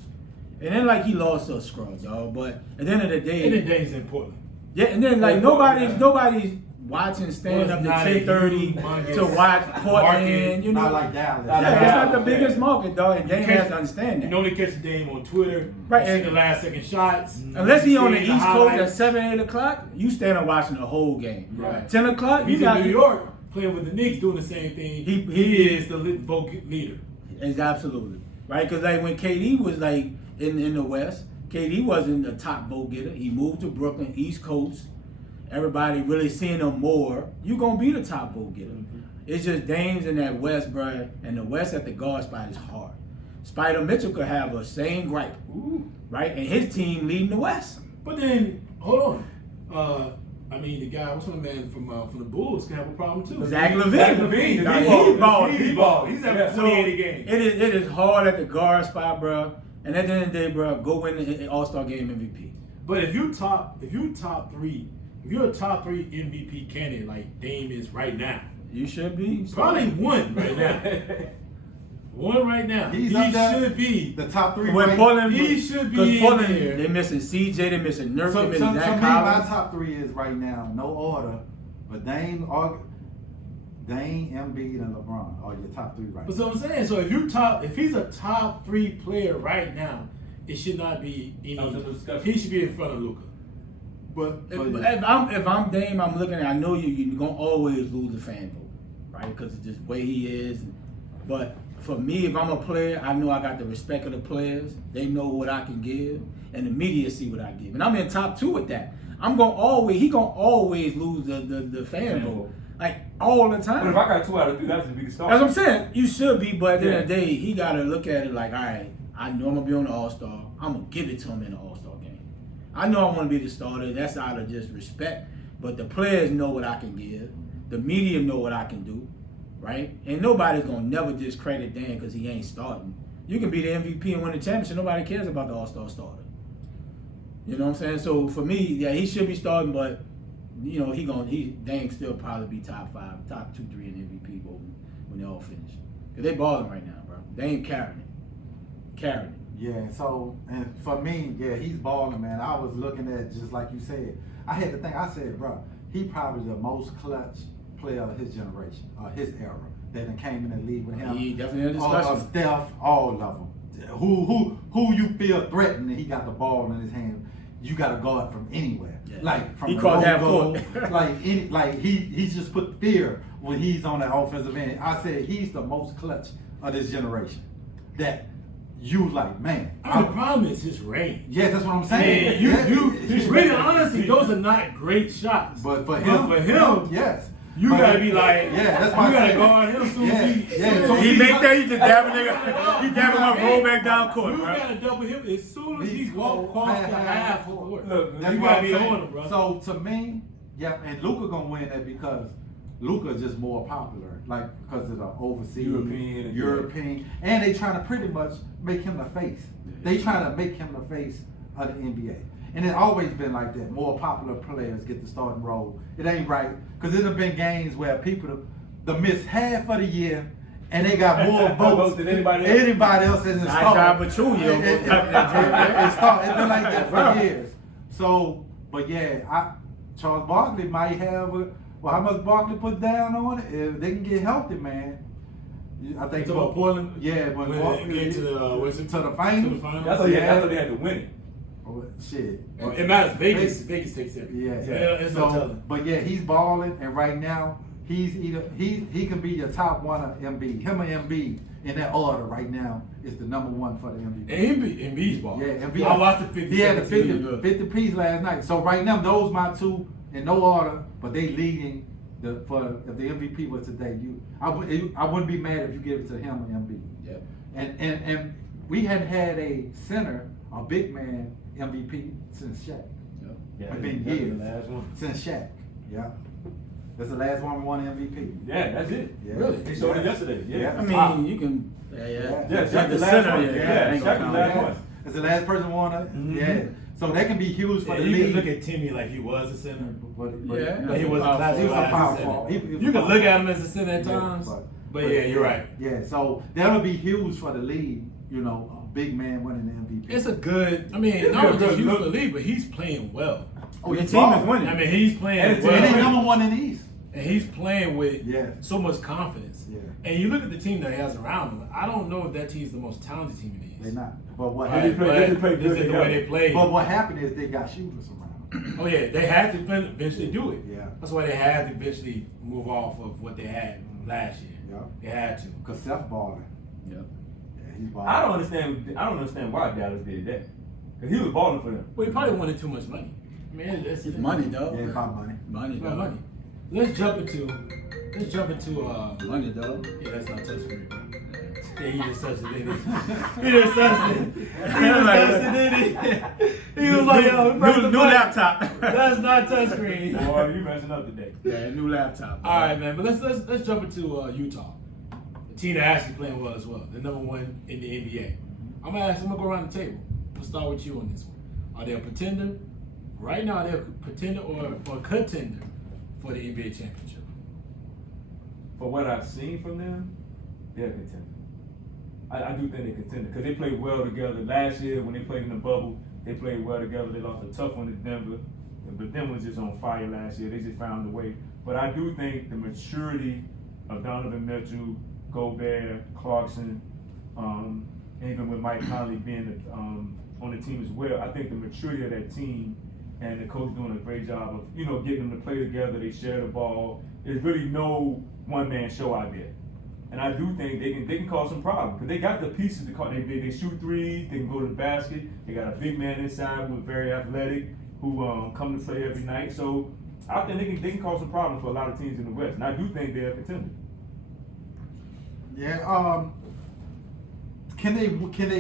and then he lost to a scrub, dog. But at the end of the day, And then Dame's in Portland. yeah, and then nobody's watching stand up to 10:30 to watch Portland. Not like Dallas. Yeah, it's not the biggest market, dog, and Dame has to understand You that. only catch Dame on Twitter. Right, See and- the last second shots. Unless he on the See East Coast at highlights. 7, 8 o'clock, you stand up watching the whole game. Right. 10 o'clock, He's you got in New York playing with the Knicks, doing the same thing. He is the vote leader. It's absolutely right, because when KD was in the West, KD wasn't the top vote getter. He moved to Brooklyn, East Coast. Everybody really seeing him more. You gonna be the top vote getter. Mm-hmm. It's just Dame's in that West, bro, and the West at the guard spot is hard. Spider Mitchell could have a same gripe, right? And his team leading the West. But then, hold on. The guy, what's my man from the Bulls, can have a problem too. Zach LaVine. He balled. He's having So, 28 games. It is hard at the guard spot, bro. And at the end of the day, bro, go win the All-Star Game MVP. But if you're a top 3 MVP candidate like Dame is right now, You should be. probably one right now. One right now. He's He up there. should be. The top 3. When ranked- Portland, He should be because in Portland, there. they're missing CJ, they're missing Nurkic, So, they're missing to me, Zach my Collins. top 3 is right now, no order, but Dame, Embiid, and LeBron are your top 3 right But now. so I'm saying, so if he's a top 3 player right now, it should not be any. That was a discussion. He should be in front of Luka. But If I'm Dame, I'm looking at. I know you're gonna always lose the fan vote, right? Because it's just the way he is. But for me, if I'm a player, I know I got the respect of the players. They know what I can give, and the media see what I give. And I'm in top 2 with that. He gonna always lose the fan vote, like all the time. But if I got 2 out of 3, that's the biggest star. That's what I'm saying. You should be, but at the end of the day, he gotta look at it like, all right, I know I'm gonna be on the All-Star. I'm gonna give it to him in the All-Star game. I know I want to be the starter. That's out of just respect. But the players know what I can give. The media know what I can do, right? And nobody's gonna never discredit Dan because he ain't starting. You can be the MVP and win the championship. Nobody cares about the All-Star starter. You know what I'm saying? So for me, yeah, he should be starting, but Dame still probably be top 5, top 2, 3 in MVP voting when they all finish. Cause they balling right now, bro. They ain't carrying it. Yeah, so, and for me, yeah, he's balling, man. I was looking at, just like you said, I had to think, I said, bro, he probably the most clutch player of his generation, his era, that done came in the league with him. He definitely in a discussion. Steph, all of them. Who you feel threatened and he got the ball in his hand, you got to guard from anywhere. Yeah. Like from He the called half logo, court. he just put fear when he's on the offensive end. I said he's the most clutch of this generation. That you like, man. the problem is his range. Yeah, that's what I'm saying. Man, really, honestly, those are not great shots. But for him, yes. You But gotta be like, yeah, that's why you I gotta said- guard him soon as he. Yeah. So He make that, he just dab a nigga. He dab him up, roll back down court, You bro. gotta double him as soon as he He's walk across the half court. Look, That's you what gotta I'm be saying. on him, bro. So to me, yeah, and Luka gonna win that because Luka just more popular, like because of the overseas European, and they trying to pretty much make him the face. They trying to make him the face of the NBA. And it's always been like that. More popular players get the starting role. It ain't right. Because there have been games where people have missed half of the year and they got more votes than anybody else. in the Nice start. job, Petunia. It's been like that for years. So, but yeah, Charles Barkley might have how much Barkley put down on it? If they can get healthy, man, I think about Portland. Yeah, When they get to the to the final. To the final. I thought they had to win it. Oh, shit. Well, it matters. Vegas takes it. Yeah. It's no telling. But yeah, he's balling, and right now he can be the top one of Embiid. Him and Embiid in that order right now is the number one for the MVP. And Embiid's ball. Yeah, Embiid. I watched the 50. He had the 50 piece last night. So right now, those my two in no order, but they leading if the MVP was today. I wouldn't be mad if you give it to him or Embiid. Yeah. And we hadn't had a center, a big man MVP since Shaq. Yeah, It's been that's years the last one. since Shaq. Yeah. That's the last one we won MVP. Yeah, that's it. Yeah. Really? They showed it yesterday. Yeah. Yeah. I mean, you can. Yeah. Yeah, That's Shaq the the last center. one. Yeah, Yeah, ain't Shaq gonna the count. last Yeah. one. It's the last person won it. Mhm. Yeah. So that can be huge for Yeah, the you league. can look at Timmy like he was a center. But Yeah. But he wasn't Power classified he was a as power a center. forward. He was You a can power look at him as a center at Yeah, times. but- But yeah, you're right. Yeah, so that'll be huge for the league. You know, a big man winning the MVP. It's a good. I mean, It's not a just good huge look. for the league, but he's playing well. Oh, The he's team is balling. winning. I mean, he's playing And the well. And they team- number one in the East. And he's playing with Yeah. so much confidence. Yeah. And you look at the team that he has around him. I don't know if that team's the most talented team in the East. They're not. But what Right, happened? They just play but good this is the way together. they play. But what happened is they got shooters around them. Oh yeah, they had to eventually do it. Yeah. That's why they had to eventually move off of what they had last year. Yeah. They had to. Cause Seth balling. Yeah. Yeah, he's balling. I don't understand why Dallas did that. Cause he was balling for them. Well, he probably wanted too much money. I mean, It's money, though. Yeah, it's about money. Money, It's about dog. money. Let's jump into. Money, dog. Yeah, that's not touchscreen, bro. Yeah. Yeah, he just touched it, didn't he? He just touched it. He just touched it, didn't he? He was like, yo, press the New button. laptop. That's not touchscreen. Boy, you messing up today. Yeah, new laptop. All right, man. But let's jump into Utah. The team that actually playing well as well. The number one in the NBA. I'm gonna go around the table. We'll start with you on this one. Are they a pretender? Right now, they're a pretender or a contender for the NBA championship. For what I've seen from them, they're a contender. I do think they're contender because they played well together. Last year when they played in the bubble, they played well together. They lost a tough one to Denver, but Denver was just on fire last year. They just found a way. But I do think the maturity of Donovan Mitchell, Gobert, Clarkson, even with Mike Conley being on the team as well, I think the maturity of that team and the coach doing a great job of getting them to play together. They share the ball. There's really no one-man show out there. And I do think they can cause some problems because they got the pieces to call. They shoot threes. They can go to the basket. They got a big man inside who's very athletic, who come to play every night. So I think they can cause some problems for a lot of teams in the West. And I do think they're a contender. Yeah. Can they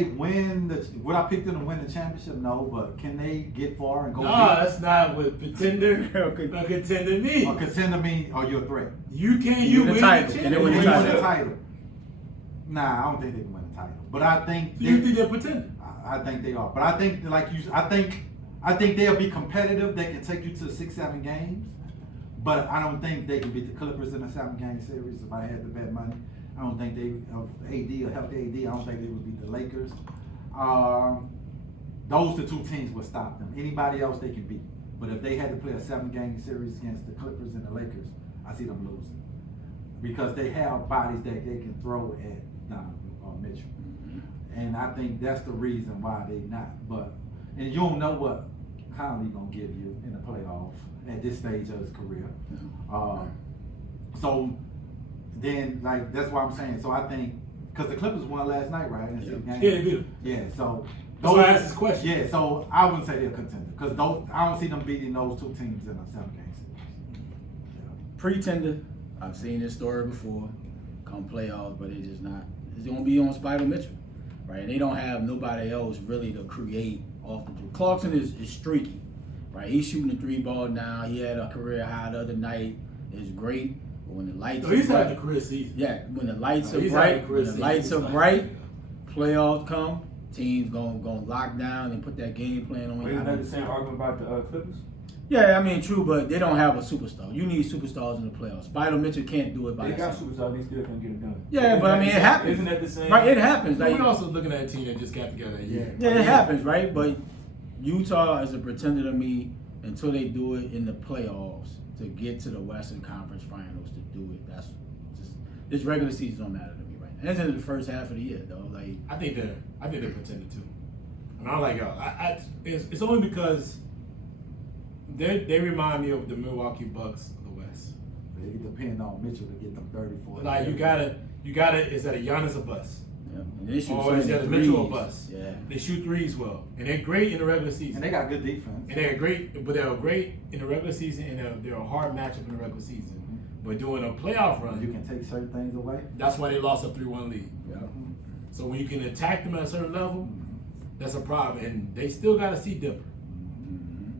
win would I pick them to win the championship? No, but can they get far and go? No, that's not what pretender or contender means. Or contender mean are you a threat? You win the win title. the Can they Can win they the win title? the title? Nah, I don't think they can win the title. But I think Do you think they're pretender? I think they are. But I think I think they'll be competitive. They can take you to 6-7 games. But I don't think they can beat the Clippers in a 7-game series if I had to bet money. I don't think they, AD, a healthy AD, I don't think they would beat the Lakers. Those the two teams would stop them. Anybody else they can beat. But if they had to play a 7-game series against the Clippers and the Lakers, I see them losing. Because they have bodies that they can throw at Donovan Mitchell. And I think that's the reason why they not. And you don't know what Conley gonna give you in the playoffs at this stage of his career. So then, that's why I'm saying. So I think because the Clippers won last night, right? In 6 games. Yeah, they did. Yeah. So That's why I asked this question. Yeah. So I wouldn't say they're a contender because I don't see them beating those two teams in a 7-game series. Pretender. I've seen this story before. Come playoffs, but it's just not. It's gonna be on Spider Mitchell, right? They don't have nobody else really to create off the dribble. Clarkson is streaky, right? He's shooting the 3 ball now. He had a career high the other night. It's great. But when the lights So he's are having a bright, career season. yeah, when the lights No, are he's bright, having a career when the season. lights are He's bright, like- playoffs come. Teams gonna lock down and put that game plan on. Wait, isn't that the same argument about the Clippers? Yeah, I mean, true, but they don't have a superstar. You need superstars in the playoffs. Spider Mitchell can't do it by They got himself. superstars. They still can't get it done. Yeah, but I mean, it happens. Isn't that the same? Right, it happens. But Like, we're also looking at a team that just got together a year. yeah, it happens, right? But Utah is a pretender to me until they do it in the playoffs to get to the Western Conference Finals to do it. That's just this regular season don't matter to me right That's in the first half of the year, though. Like I think they're pretender too. And I'm like, yo, it's only because they remind me of the Milwaukee Bucks of the West. It depends on Mitchell to get them 34. Like you gotta. Is that a Giannis a bust? yeah. And they shoot Or so is many that a Mitchell a threes. bust? Yeah. They shoot threes well, and they're great in the regular season. And they got good defense. And they're great, but they're great in the regular season, and they're a hard matchup in the regular season. But doing a playoff run, You can take certain things away. that's why they lost a 3-1 lead. Yeah. So when you can attack them at a certain level, that's a problem. And they still got to see Denver,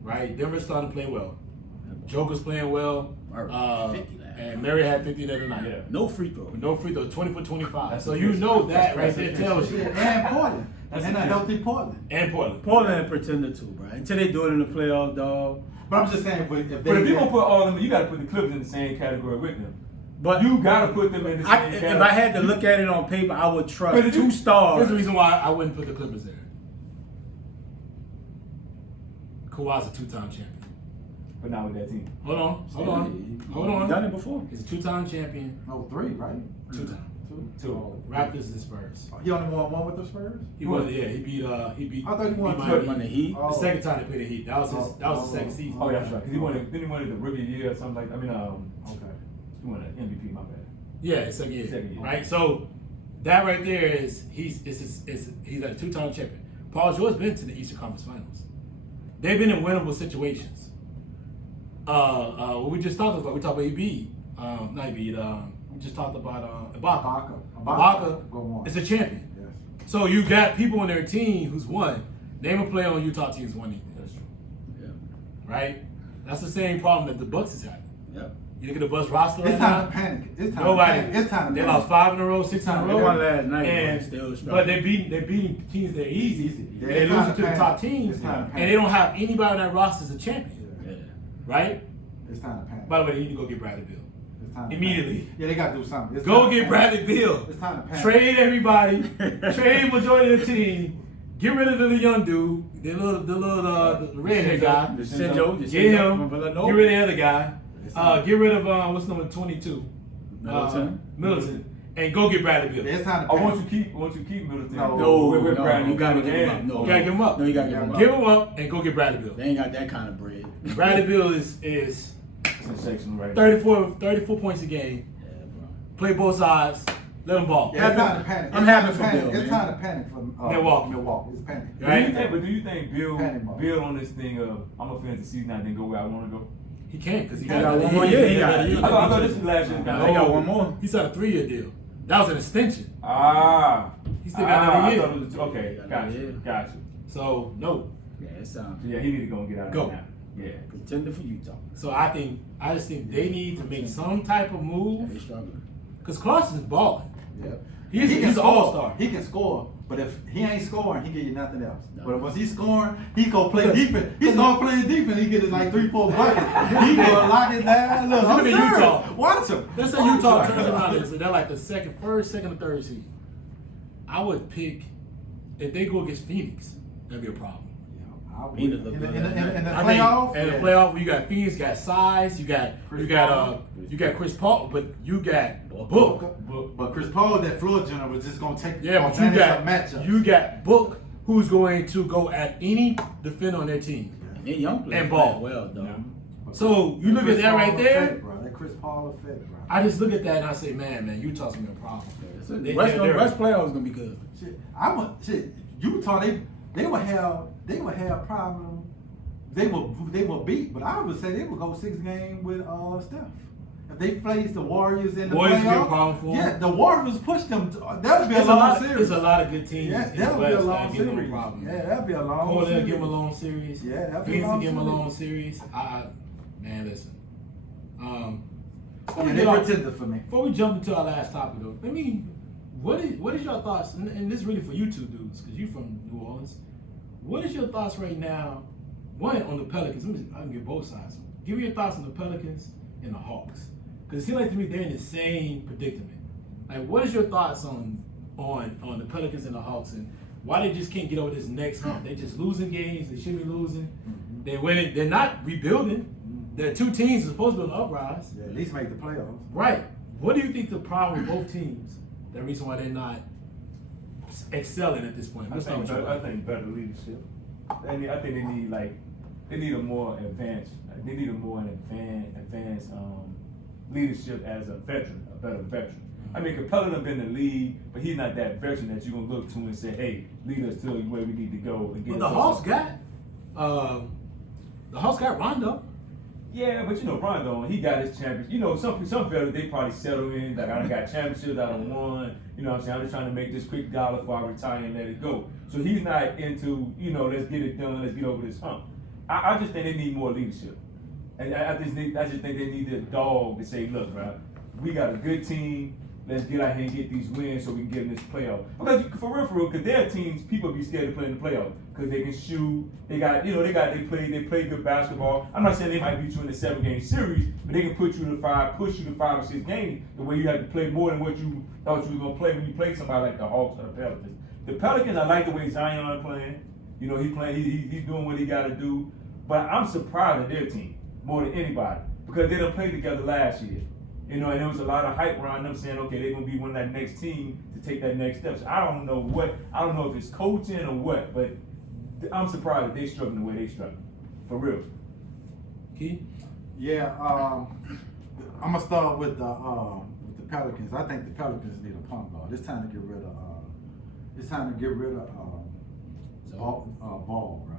right? Denver's starting to play well. Joker's playing well. 50 last. And Mary had 50 the other night. Yeah. No free throw. No free throw, 20 for 25. That's so a you fish. know that right That's there a tells you. And Portland. That's and a a fish. healthy Portland. And Portland. Portland a pretender too, bro. Until they do it in the playoffs, dog. But I'm just saying, if they But if you're gonna put all of them, you gotta put the Clippers in the same category with them. But You gotta put them in the same if category. I had to look at it on paper, I would But trust if you- 2 stars. Here's the reason why I wouldn't put the Clippers there. Kawhi's a 2-time champion. But not with that team. Hold on. He's done it before. He's a 2-time champion. No, 3, right? 2-time. Two. Raptors and Spurs. He only won 1 with the Spurs? He won. Yeah, he beat. I thought he won Miami. two. Won the Heat. Oh. The second time they played the Heat. That was his second season. Oh yeah, that's right. Cause he won it. Then he won it the rookie of the year or something like. Okay. He won an MVP. My bad. Yeah, second year. Second year. Right. So that right there is he's a 2-time champion. Paul George's been to the Eastern Conference Finals. They've been in winnable situations. What we just talked about. We talked about Embiid. Not Embiid. We just talked about Ibaka. Ibaka is a champion. Yes. So you got people on their team who's won. Name a player on Utah team who's won anything. That's true. Yeah. Right? That's the same problem that the Bucks is having. Yep. You look at the Bucks roster right It's now. time to panic. It's time Nobody. to panic. It's time to They panic. lost 5 in a row, 6 in a Time They row. to won last night, And- but still But struggling. they're beating teams that are easy. Yeah, And it's they're time losing to to the panic. top teams. It's time to And panic. they don't have anybody on that roster as a champion. Yeah. Right? It's time to panic. By the way, they need to go get Bradley Beal. It's time to Immediately. panic. Yeah, they got to do something. It's Go time to get panic. Bradley Beal. It's time to panic. Trade everybody. Trade majority of the team. Get rid of the young dude, the redhead guy. The Sinjo. Get him. From Villanova. Get rid of the other guy. Get rid of what's number 22? Middleton. And go get Bradley Beal. It's time to I panic. want you keep Middleton. No, With Bradley. you gotta give him up. And- No, You gotta give him up. No, you gotta give him up. Give him up and go get Bradley Beal. They ain't got that kind of bread. Bradley Beal is Sensational right now. 34 points a game. Yeah, bro. Play both sides. Let him ball. Yeah, it's time to panic. I'm It's happy time to for panic. Bill, It's man. time to panic for Milwaukee. It's panic. Right? Do you think Bill Panic mode. build on this thing of I'm a fan to see now then go where I want to go? He can't because he He got got one more year. He got- I thought this was last year. They got one more. He signed a 3-year deal. That was an extension. He still got I another thought year. it was okay. Got you. So no. Yeah, it's So yeah, he need to go and get out of Go. there now. Yeah. contender for Utah. So I just think they need to make some type of Yeah, move they struggling. because Carson's balling. Yep. He's He can an score. all-star. He can score, but if he ain't scoring, he give you nothing else. No. But once he's scoring, he go play defense. He start playing defense. He get it like 3-4 buckets. He gonna lock it down. Look, I'm Look at serious. Utah. Watch him. Let's say Watch Utah him. turns around and so they're like the second or third seed. I would pick if they go against Phoenix, that'd be a problem. I would. He look In good. the I playoff, think in the yeah. playoff, where you got Phoenix, got size, you got Chris Paul, but you got Book. But Chris Paul, that floor general, was just gonna take Yeah, but you advantage of got matchups. Book, who's going to go at any defender on their team. They young players And ball. playing well though. Yeah. So you look at Chris that Paul right there. effect, bro. That Chris Paul effect, bro. I just look at that and I say, man, Utah's gonna be a problem. So They- West they're- playoffs gonna be good. Shit, Utah, they would have problem. They will beat, but I would say they would go 6 games with Steph. If they face the Warriors in the Warriors would be a playoff, problem for 'em. yeah, the Warriors push them. That'll be a There's long series. There's a lot of good teams. Yeah, in that'll the be a West long that give them series. a problem. Yeah, that'll be a long Portland series. give them a long series. Yeah, that'll be a Phoenix long give them a series. long series. Man, listen. Before Yeah, we they get off- pretender for me. Before we jump into our last topic, though, what is your thoughts? And this is really for you two dudes, because you're from New Orleans. What is your thoughts right now? One on the Pelicans. I can get both sides. Give me your thoughts on the Pelicans and the Hawks, because it seems like to me they're in the same predicament. Like, what is your thoughts on the Pelicans and the Hawks, and why they just can't get over this next hump? They just losing games. They shouldn't be losing. They winning. They're not rebuilding. They're 2 teams are supposed to be on the uprise. Yeah, at least make the playoffs. Right. What do you think the problem with both teams the reason why they're not excelling at this point? I think better leadership. I think they need a more advanced. They need a more advanced leadership as a veteran, a better veteran. I mean, Capella done been in the league, but he's not that veteran that you're gonna look to and say, "Hey, lead us to where we need to go." And get the Hawks got Rondo. Yeah, but Rondo, he got his championship. Some fellas, they probably settle in, like, I done got championships, I done won. You know what I'm saying? I'm just trying to make this quick dollar before I retire and let it go. So he's not into, let's get it done, let's get over this hump. I just think they need more leadership. And I just think they need a dog to say, look, bro, we got a good team. Let's get out here and get these wins so we can get in this playoff. Because for real, because their teams, people be scared to play in the playoff because they can shoot. They play good basketball. I'm not saying they might beat you in the 7-game series, but they can push you to 5 or 6 games. The way you have to play more than what you thought you were gonna play when you played somebody like the Hawks or the Pelicans. The Pelicans, I like the way Zion playing. He's doing what he got to do. But I'm surprised at their team more than anybody because they done played together last year. And there was a lot of hype around them saying, okay, they're gonna be one of that next team to take that next step. So I don't know if it's coaching or what, but I'm surprised that they struggling the way they struggling. For real. Key? Yeah, I'm gonna start with the Pelicans. I think the Pelicans need a point guard. It's time to get rid of Ball, bro.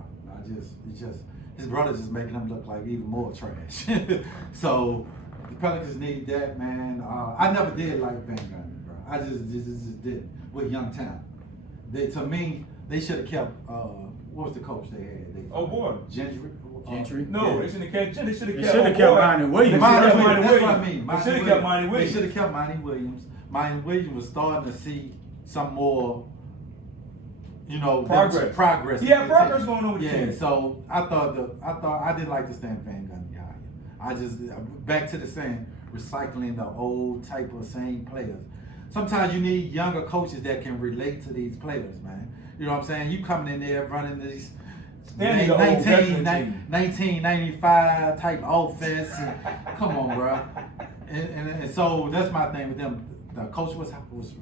His brother's just making him look like even more trash. So the Pelicans need that, man. I never did like Van Gundy, bro. I just did with young talent. To me, they should have kept. What was the coach they had? Gentry. No, yeah. they shouldn't have kept. They should have kept Monty Williams. That's what I mean. They should have kept Monty Williams. They should have kept Monty Williams. Monty Williams was starting to see some more. Progress. He had progress going on with the team. So I didn't like to stand Van Gundy out here. I just back to the saying, recycling the old type of same players. Sometimes you need younger coaches that can relate to these players, man. You know what I'm saying? You coming in there running these 1995 type offense. Come on, bro. And so that's my thing with them. The coach was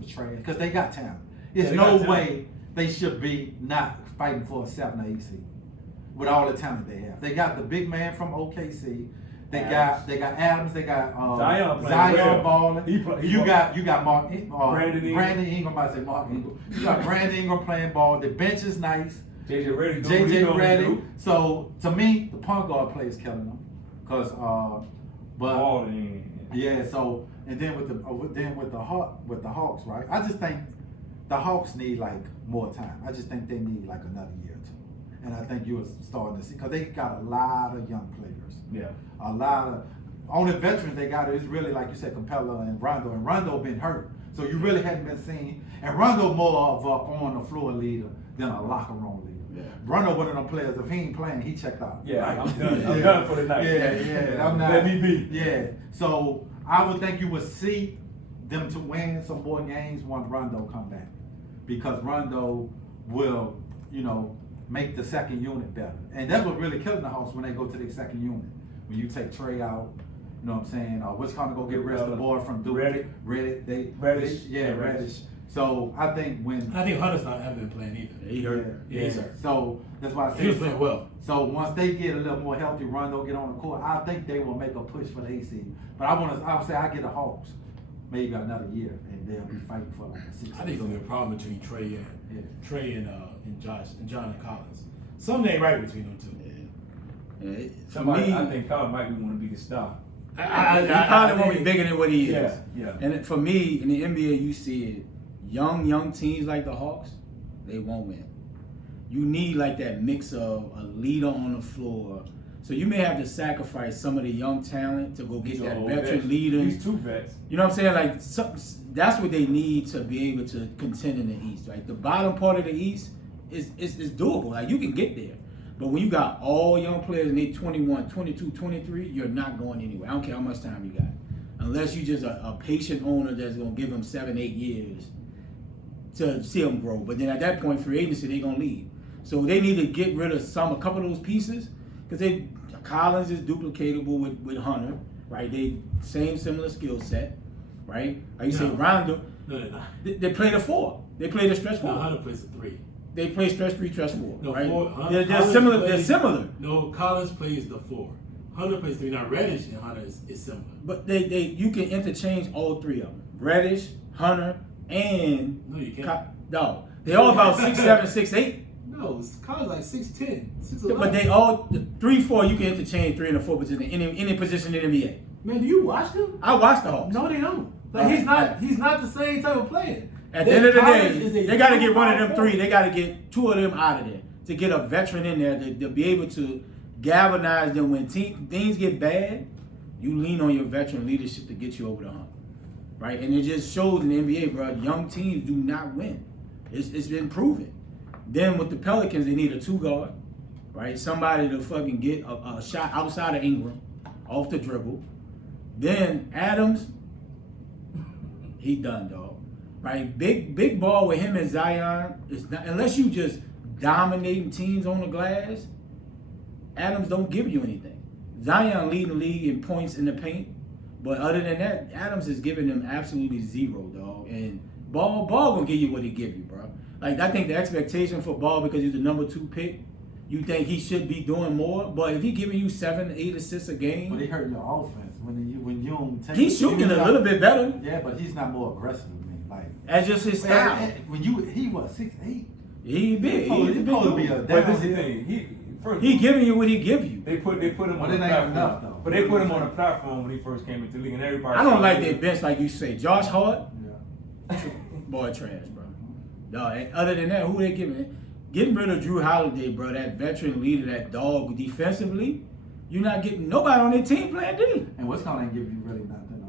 trash because they got talent. There's no way they should be not fighting for a 7 or 8 seed with all the talent they have. They got the big man from OKC. They got Adams. They got Zion balling. You got Mark Brandon Ingram. I say Mark Ingram. You got Brandon Ingram playing ball. The bench is nice. JJ Redick. So to me, the point guard play is killing them. So and then with the Hawks, right? I just think the Hawks need more time. I just think they need another year or two. And I think you were starting to see, because they got a lot of young players. Yeah. A lot of, only veterans they got is really, like you said, Capella and Rondo been hurt. So you really hadn't been seen. And Rondo more of a on the floor leader than a locker room leader. Yeah. Rondo one of them players, if he ain't playing, he checked out. Yeah, right? I'm done. I'm done for the night. Yeah. I'm not, let me be. Yeah. So I would think you would see them to win some more games once Rondo come back. Because Rondo will, make the second unit better. And that's what really killing the Hawks when they go to their second unit. When you take Trey out, you know what I'm saying? What's going to go get rest of the boy from Duke? Reddish. So I think Hunter's not haven't been playing either. He hurt. Yeah. So that's why I said he was playing well. So once they get a little more healthy, Rondo get on the court, I think they will make a push for the AC. But I would say I get the Hawks maybe another year, and they'll be fighting for a 6. I think it's gonna be a problem between Trey and Josh and John and Collins. Something ain't right between them two. I think Collins might want to be the star. He probably won't be bigger than what he is. Yeah. And for me, in the NBA, you see it. Young teams like the Hawks, they won't win. You need that mix of a leader on the floor. So you may have to sacrifice some of the young talent to go get that veteran leader. These two vets. You know what I'm saying? That's what they need to be able to contend in the East. Right? The bottom part of the East is doable. You can get there. But when you got all young players and they 21, 22, 23, you're not going anywhere. I don't care how much time you got. Unless you're just a patient owner that's going to give them 7, 8 years to see them grow. But then at that point, free agency, they're going to leave. So they need to get rid of a couple of those pieces, because Collins is duplicatable with Hunter, right? They similar skill set, right? Like you say, Rondo No, they're not. They play the 4. They play the stretch 4. No, Hunter plays the 3. They play stretch 3, stretch 4. No, right? 4. They're similar. They're similar. No, Collins plays the 4. Hunter plays 3. Now Reddish and Hunter is similar. But you can interchange all 3 of them. Reddish, Hunter, and No, you can't. No, they all about 6'7", 6'8". No, Collins like 6'10", 6'11". But they all 3, 4. You can interchange 3 and the 4 position in any position in the NBA. Man, do you watch them? I watch the Hawks. No, they don't. Like he's not the same type of player. At the end of the Collins day, they got to get one of them 3. They got to get 2 of them out of there to get a veteran in there to be able to galvanize them when things get bad. You lean on your veteran leadership to get you over the hump, right? And it just shows in the NBA, bro. Young teams do not win. It's been proven. Then with the Pelicans, they need a 2 guard, right? Somebody to fucking get a shot outside of Ingram, off the dribble. Then Adams, he done, dog. Right? Big ball with him and Zion. It's not, unless you just dominating teams on the glass, Adams don't give you anything. Zion leading the league in points in the paint. But other than that, Adams is giving them absolutely 0, dog. And Ball gonna give you what he give you, bro. Like, I think the expectation for Ball, because he's the number 2 pick, you think he should be doing more. But if he giving you 7, 8 assists a game, But he hurt your offense when you don't take. he's shooting a little bit better. Yeah, but he's not more aggressive than me. Like That's just his style. when he was 6'8". He big. He's He's a big supposed to be dude. a But this is the downhill. thing. He giving you what he give you. They put him But on it the ain't platform. enough, though. But they put him on a platform when he first came into the league, and everybody. I don't like their bench like you say. Josh Hart, Yeah. boy, trash, bro. No, and other than that, who they giving? Getting rid of Drew Holiday, bro, that veteran leader, that dog defensively, you're not getting nobody on their team playing D. And what's gonna give you really nothing?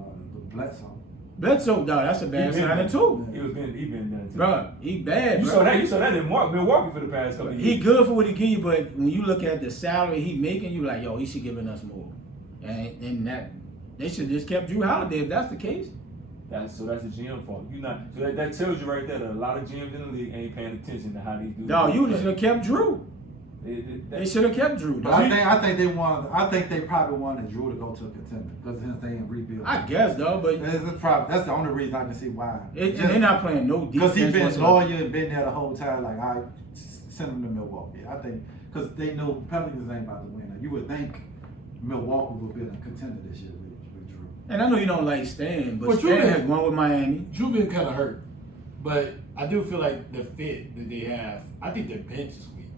Bledsoe. Bledsoe, dog, that's a bad signing too. He been done too. Bro, he bad, You bro. saw that in Milwaukee for the past couple of years. He good for what he give you, but when you look at the salary he making, you like, yo, he should giving us more. And that they should just kept Drew Holiday if that's the case. That's the GM fault. That tells you right there that a lot of GMs in the league ain't paying attention to how these dudes. No, you should have kept Drew. They should have kept Drew. But I think they probably wanted Drew to go to a contender because since they ain't rebuild. I guess though, but That's the only reason I can see why. and they're not playing no defense. Because he's been whatsoever. loyal and been there the whole time. Like, I sent him to Milwaukee. I think because they know Pelicans ain't about to win. You would think Milwaukee would be a contender this year with Drew. And I know you don't like Stan, but Well, Stan has won with Miami. Drew been kind of hurt, but I do feel like the fit that they have. I think their bench is weak.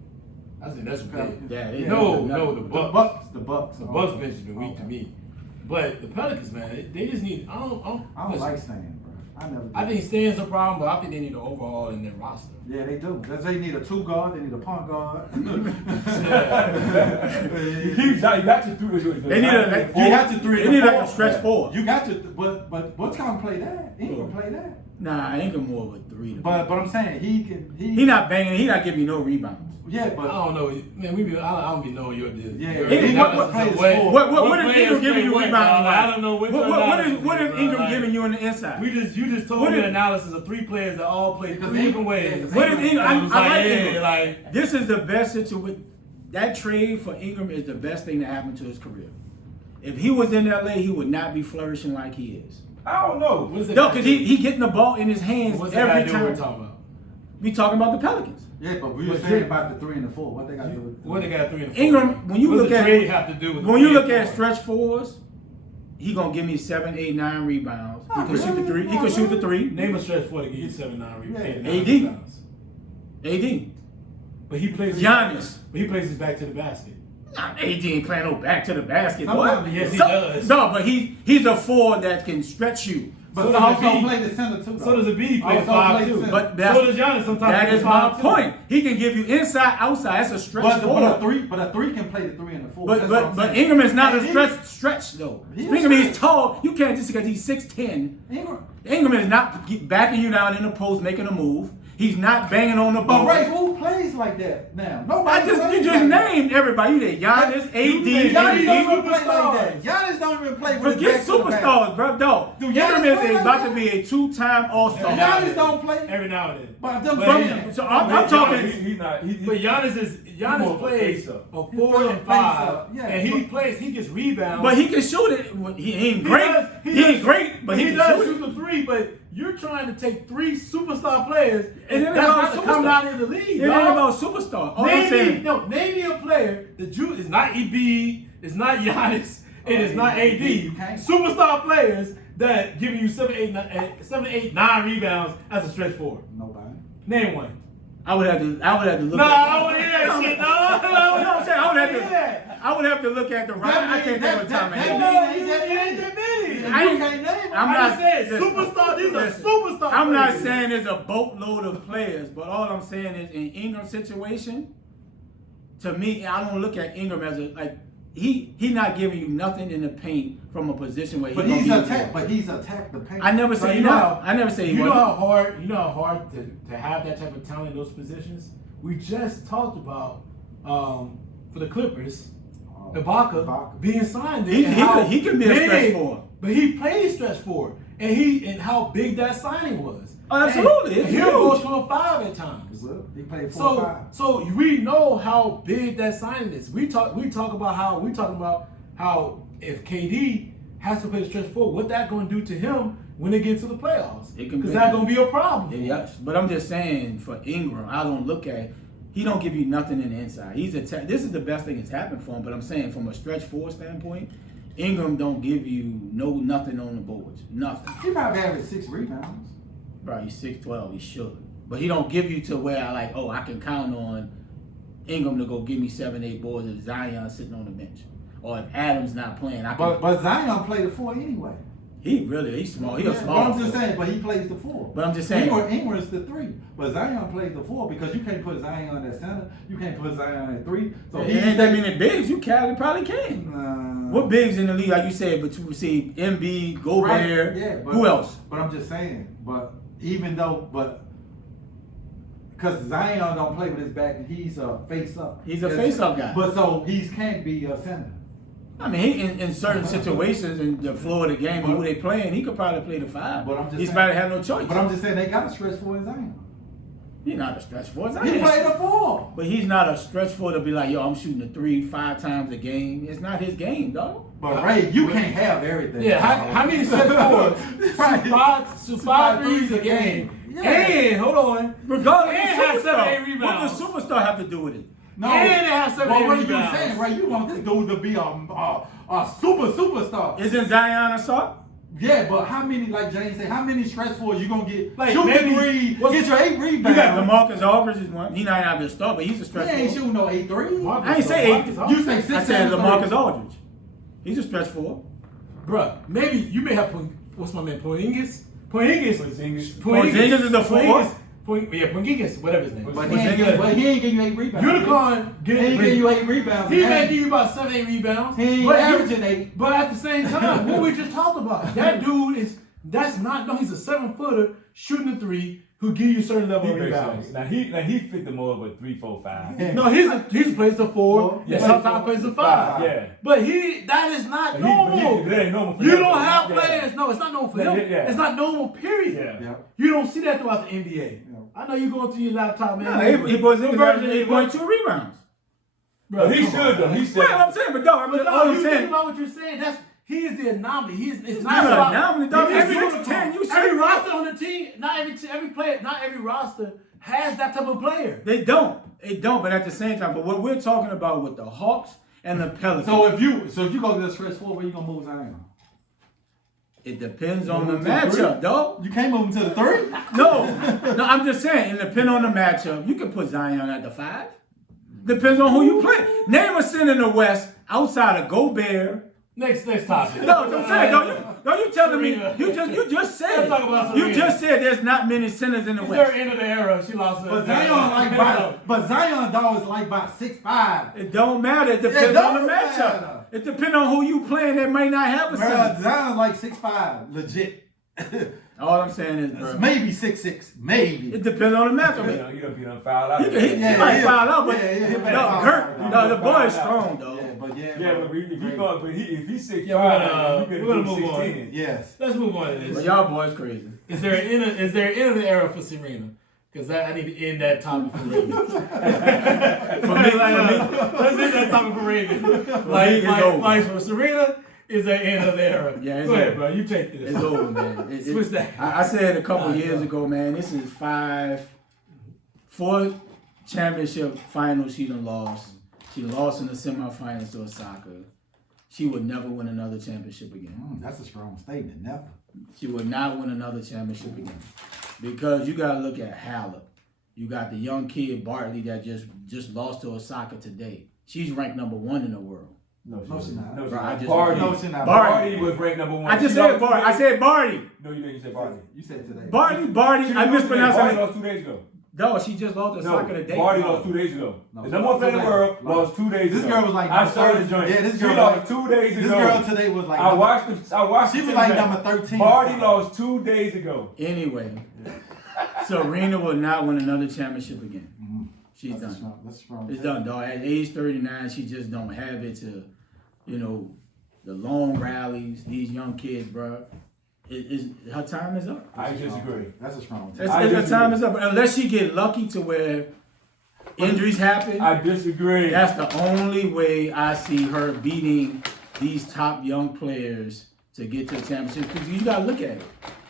I think that's big. Yeah, No, the Bucks. The Bucks. The Bucks bench has been weak to me. But the Pelicans, man, they just need. I don't like Stan, bro. I never. I think Stan's a problem, but I think they need an overhaul in their roster. Yeah, they do. They need a 2 guard. They need a point guard. You got your 3. They need a. You got your 3. They need like a stretch 4. You got your. But what's gonna play that? He can play that. Nah, I ain't gonna more of a 3. But I'm saying he can. He not banging. He not giving you no rebounds. Yeah, but I don't know, man. I don't be knowing your business. Yeah, What players play- score? What if Ingram giving you rebounding? I don't know what. What if Ingram giving you on the inside? You just told me an analysis of 3 players that all play 3 different ways. What if Ingram? I was I like like, Ingram. yeah, like This is the best situation. That trade for Ingram is the best thing that happened to his career. If he was in LA, he would not be flourishing like he is. I don't know. No, because he getting the ball in his hands What's that every guy time. we're talking about? We talking about the Pelicans. Yeah, but we were saying about the 3 and the 4. What they got to do with What they got 3 and 4? Ingram, when you What look does at the trade have to do with when you 3 look and at 4? stretch 4s, he gonna give me 7, 8, 9 rebounds. He Oh, can shoot the really? 3. He can shoot the 3. Name a stretch 4 to give you 7, 9 Yeah. rebounds. AD. But he plays. Giannis. But he plays his back to the basket. AD ain't playing no back to the basket. Sometimes, Boy. yes, he does. No, but he's a 4 that can stretch you. But So so does also Embiid. play the center too. So does Embiid. He plays Also 5 play too. center. But that's, So does Giannis sometimes. that play is my 5 too. point. He can give you inside, outside. That's a stretch But 4. a 3 can play the 3 and the 4. That's what I'm But saying. Ingram is not And a stretch though. He is Ingram is stretch. tall. You can't just because he's 6'10". Ingram is not backing you down in the post, making a move. He's not banging on the But ball. Ray, who plays like that now? Nobody. You just named everybody. You did Giannis, AD, Giannis don't even AD. play like that. Giannis don't even play with Forget his back to the basket. superstars, bro. No, Do Ingram Giannis is play like about that? to be a 2-time All-Star. Giannis don't play. Every now and then. But I'm But saying. So I'm talking. He's not. But Giannis more of a plays face-up. a 4 and 5, face-up, yeah. and he gets rebounds. But he can shoot it. He ain't He great. does- He ain't great, but he he can does shoot shoot the 3. But you're trying to take 3 superstar players, and that's not to come out in the league. It ain't about superstar. All I'm saying, name me a player that is not Embiid, it's not Giannis, and it's not AD. Superstar players that giving you 7, 8, 9 rebounds as a stretch forward. Nobody. Name one. I would have to look. No, I want to hear that shit. No, I'm saying I would have hear that. I would have to look at the right. I can't think of the time. Ain't that many. I'm not saying superstar. These are superstar. I'm not saying there's a boatload of players, but all I'm saying is in Ingram's situation, to me, I don't look at Ingram as he's not giving you nothing in the paint from a position where he's attacked the paint. I never say he not. I never say he You wasn't. know how hard to have that type of talent in those positions. We just talked about for the Clippers, Ibaka being signed there. He can be a stretch forward. But he played stretch forward, and how big that signing was. Oh, absolutely, and he'll go to a 5 at times. He played 4-5. So we know how big that signing is. We talk about how if KD has to play the stretch forward, what that going to do to him when they get to the playoffs? Because that's going to be a problem. Yes, but I'm just saying for Ingram, I don't look at. He don't give you nothing in the inside. This is the best thing that's happened for him. But I'm saying from a stretch forward standpoint, Ingram don't give you nothing on the boards. Nothing. He probably averaged 6 rebounds. Bro, he's 6'12". He should. But he don't give you to where I can count on Ingram to go give me 7, 8 boards if Zion sitting on the bench. Or if Adams not playing. But Zion played the 4 anyway. He's small. He's a small. But I'm just saying, but he plays the 4. But I'm just saying. Ingram's the 3. But Zion plays the 4 because you can't put Zion at center. You can't put Zion at 3. So he ain't that many bigs. You probably can. What bigs in the league, like you said, but you see Embiid, Gobert, right. Who else? But I'm just saying, because Zion don't play with his back, he's a face-up. He's a face-up guy. But so he can't be a center. I mean, he in certain situations in the flow of the game and who they playing, he could probably play the 5. But he's probably have no choice. But I'm just saying they got a stretch for Zion. He's not a stretch for Zion. He played the 4. But he's not a stretch for to be like, yo, I'm shooting a 3, 5 times a game. It's not his game, dog. But Ray, you can't have everything. Yeah, how many stretch forwards? 5 threes a game. Yeah. And hold on. Regardless and of the superstar. What does superstar have to do with it? No. And it has 7, 8 what rebounds. are you saying, Ray? You want this dude to be a superstar. Isn't Zion a star? Yeah, but how many, like James said, how many stretch forwards you gonna get? Like shoot maybe, the 3, get your 8 rebounds. You got LaMarcus Aldridge is one. He not out the star, but he's a stretch forward. He ain't shooting no 8 threes. I ain't say 8. You say 6. I said LaMarcus Aldridge. He's a stretch forward. Bruh, maybe you may have what's my man, Porzingis Porzingis is a 4. Porzingis, whatever his name is. But he ain't getting you 8 rebounds. Unicorn he ain't getting you 8 rebounds. He may give you about 7, 8 rebounds. He ain't averaging 8. But at the same time, what we just talked about, that dude he's a 7-footer shooting a 3 who give you a certain level of rebounds. Now he fit the more of a 3, 4, 5. Yeah. No, he plays the 4. Yeah, sometimes plays the 5. Yeah. But that is not normal. That ain't normal for you him. don't have players. No, it's not normal for him. Yeah. It's not normal, period. Yeah. You don't see that throughout the NBA. Yeah. I know you're going through your laptop, man. No, he was 8.2 rebounds. Bro, he should though. He said. Well, I'm saying, but dog, you think about what you're saying. He is the anomaly. It's not not an anomaly, dog. Every 6'10", you every see roster on the team, not every player, not every roster has that type of player. They don't. But at the same time, but what we're talking about with the Hawks and the Pelicans. So if you go to the stretch 4, where you gonna move Zion? It depends on the matchup, dog. You can't move him to the 3? No, I'm just saying, it depends on the matchup. You can put Zion at the 5. Depends on who you play. Name a center in the West outside of Gobert. Next topic. No, I'm saying, don't you telling me? You just said. Let's talk about Serena. You just said there's not many centers in the It's West. their end of the era. She lost it. But Zion dog is like about 6'5". It don't matter. It depends on the matchup. It depends on who you playing. That might not have a center. Zion's like 6'5", legit. All I'm saying is, bro, maybe 6'6", maybe. it depends on the matchup. He done be foul out. He might foul out, but the boy is strong, though. But if he's 6'5", we're gonna move 16. on. Yes. Let's move on to this. But y'all boys crazy. Is there an end of the era for Serena? Because I need to end that topic for Raven. For me, let's end that topic for Raven. Like for Serena, It's the end of the era. Yeah, Go ahead, bro. You take this. It's over, man. Switch that. I said a couple years ago, man, this is 4 championship finals she done lost. She lost in the semifinals to Osaka. She would never win another championship again. That's a strong statement. Never. She would not win another championship again. Because you got to look at Haller. You got the young kid, Bartley, that just lost to Osaka today. She's ranked number 1 in the world. No, she's not. No, she's Bro, I not. just- Barty. No, she's not. Barty was ranked number 1. I just said Barty. I said Barty. No, you didn't. You said Barty. You said today. Barty. She I mispronounced Barty her. lost 2 days ago. No, she just lost to Osaka today. Barty lost 2 days ago. No, The number 1 player in the world lost 2 days ago. This girl was like I saw the third- joint. yeah, this girl she was lost 2 days ago. This girl today was like. I watched. She the was like match. number 13. Barty lost 2 days ago. Anyway, Serena will not win another championship again. She's That's done. strong. That's strong. It's done, dog. At age 39, she just don't have it to, the long rallies, these young kids, bro. Her time is up. I disagree. That's a strong. Her disagree. time is up. Unless she get lucky to where injuries happen, I disagree. that's the only way I see her beating these top young players to get to the championship. Because you got to look at it.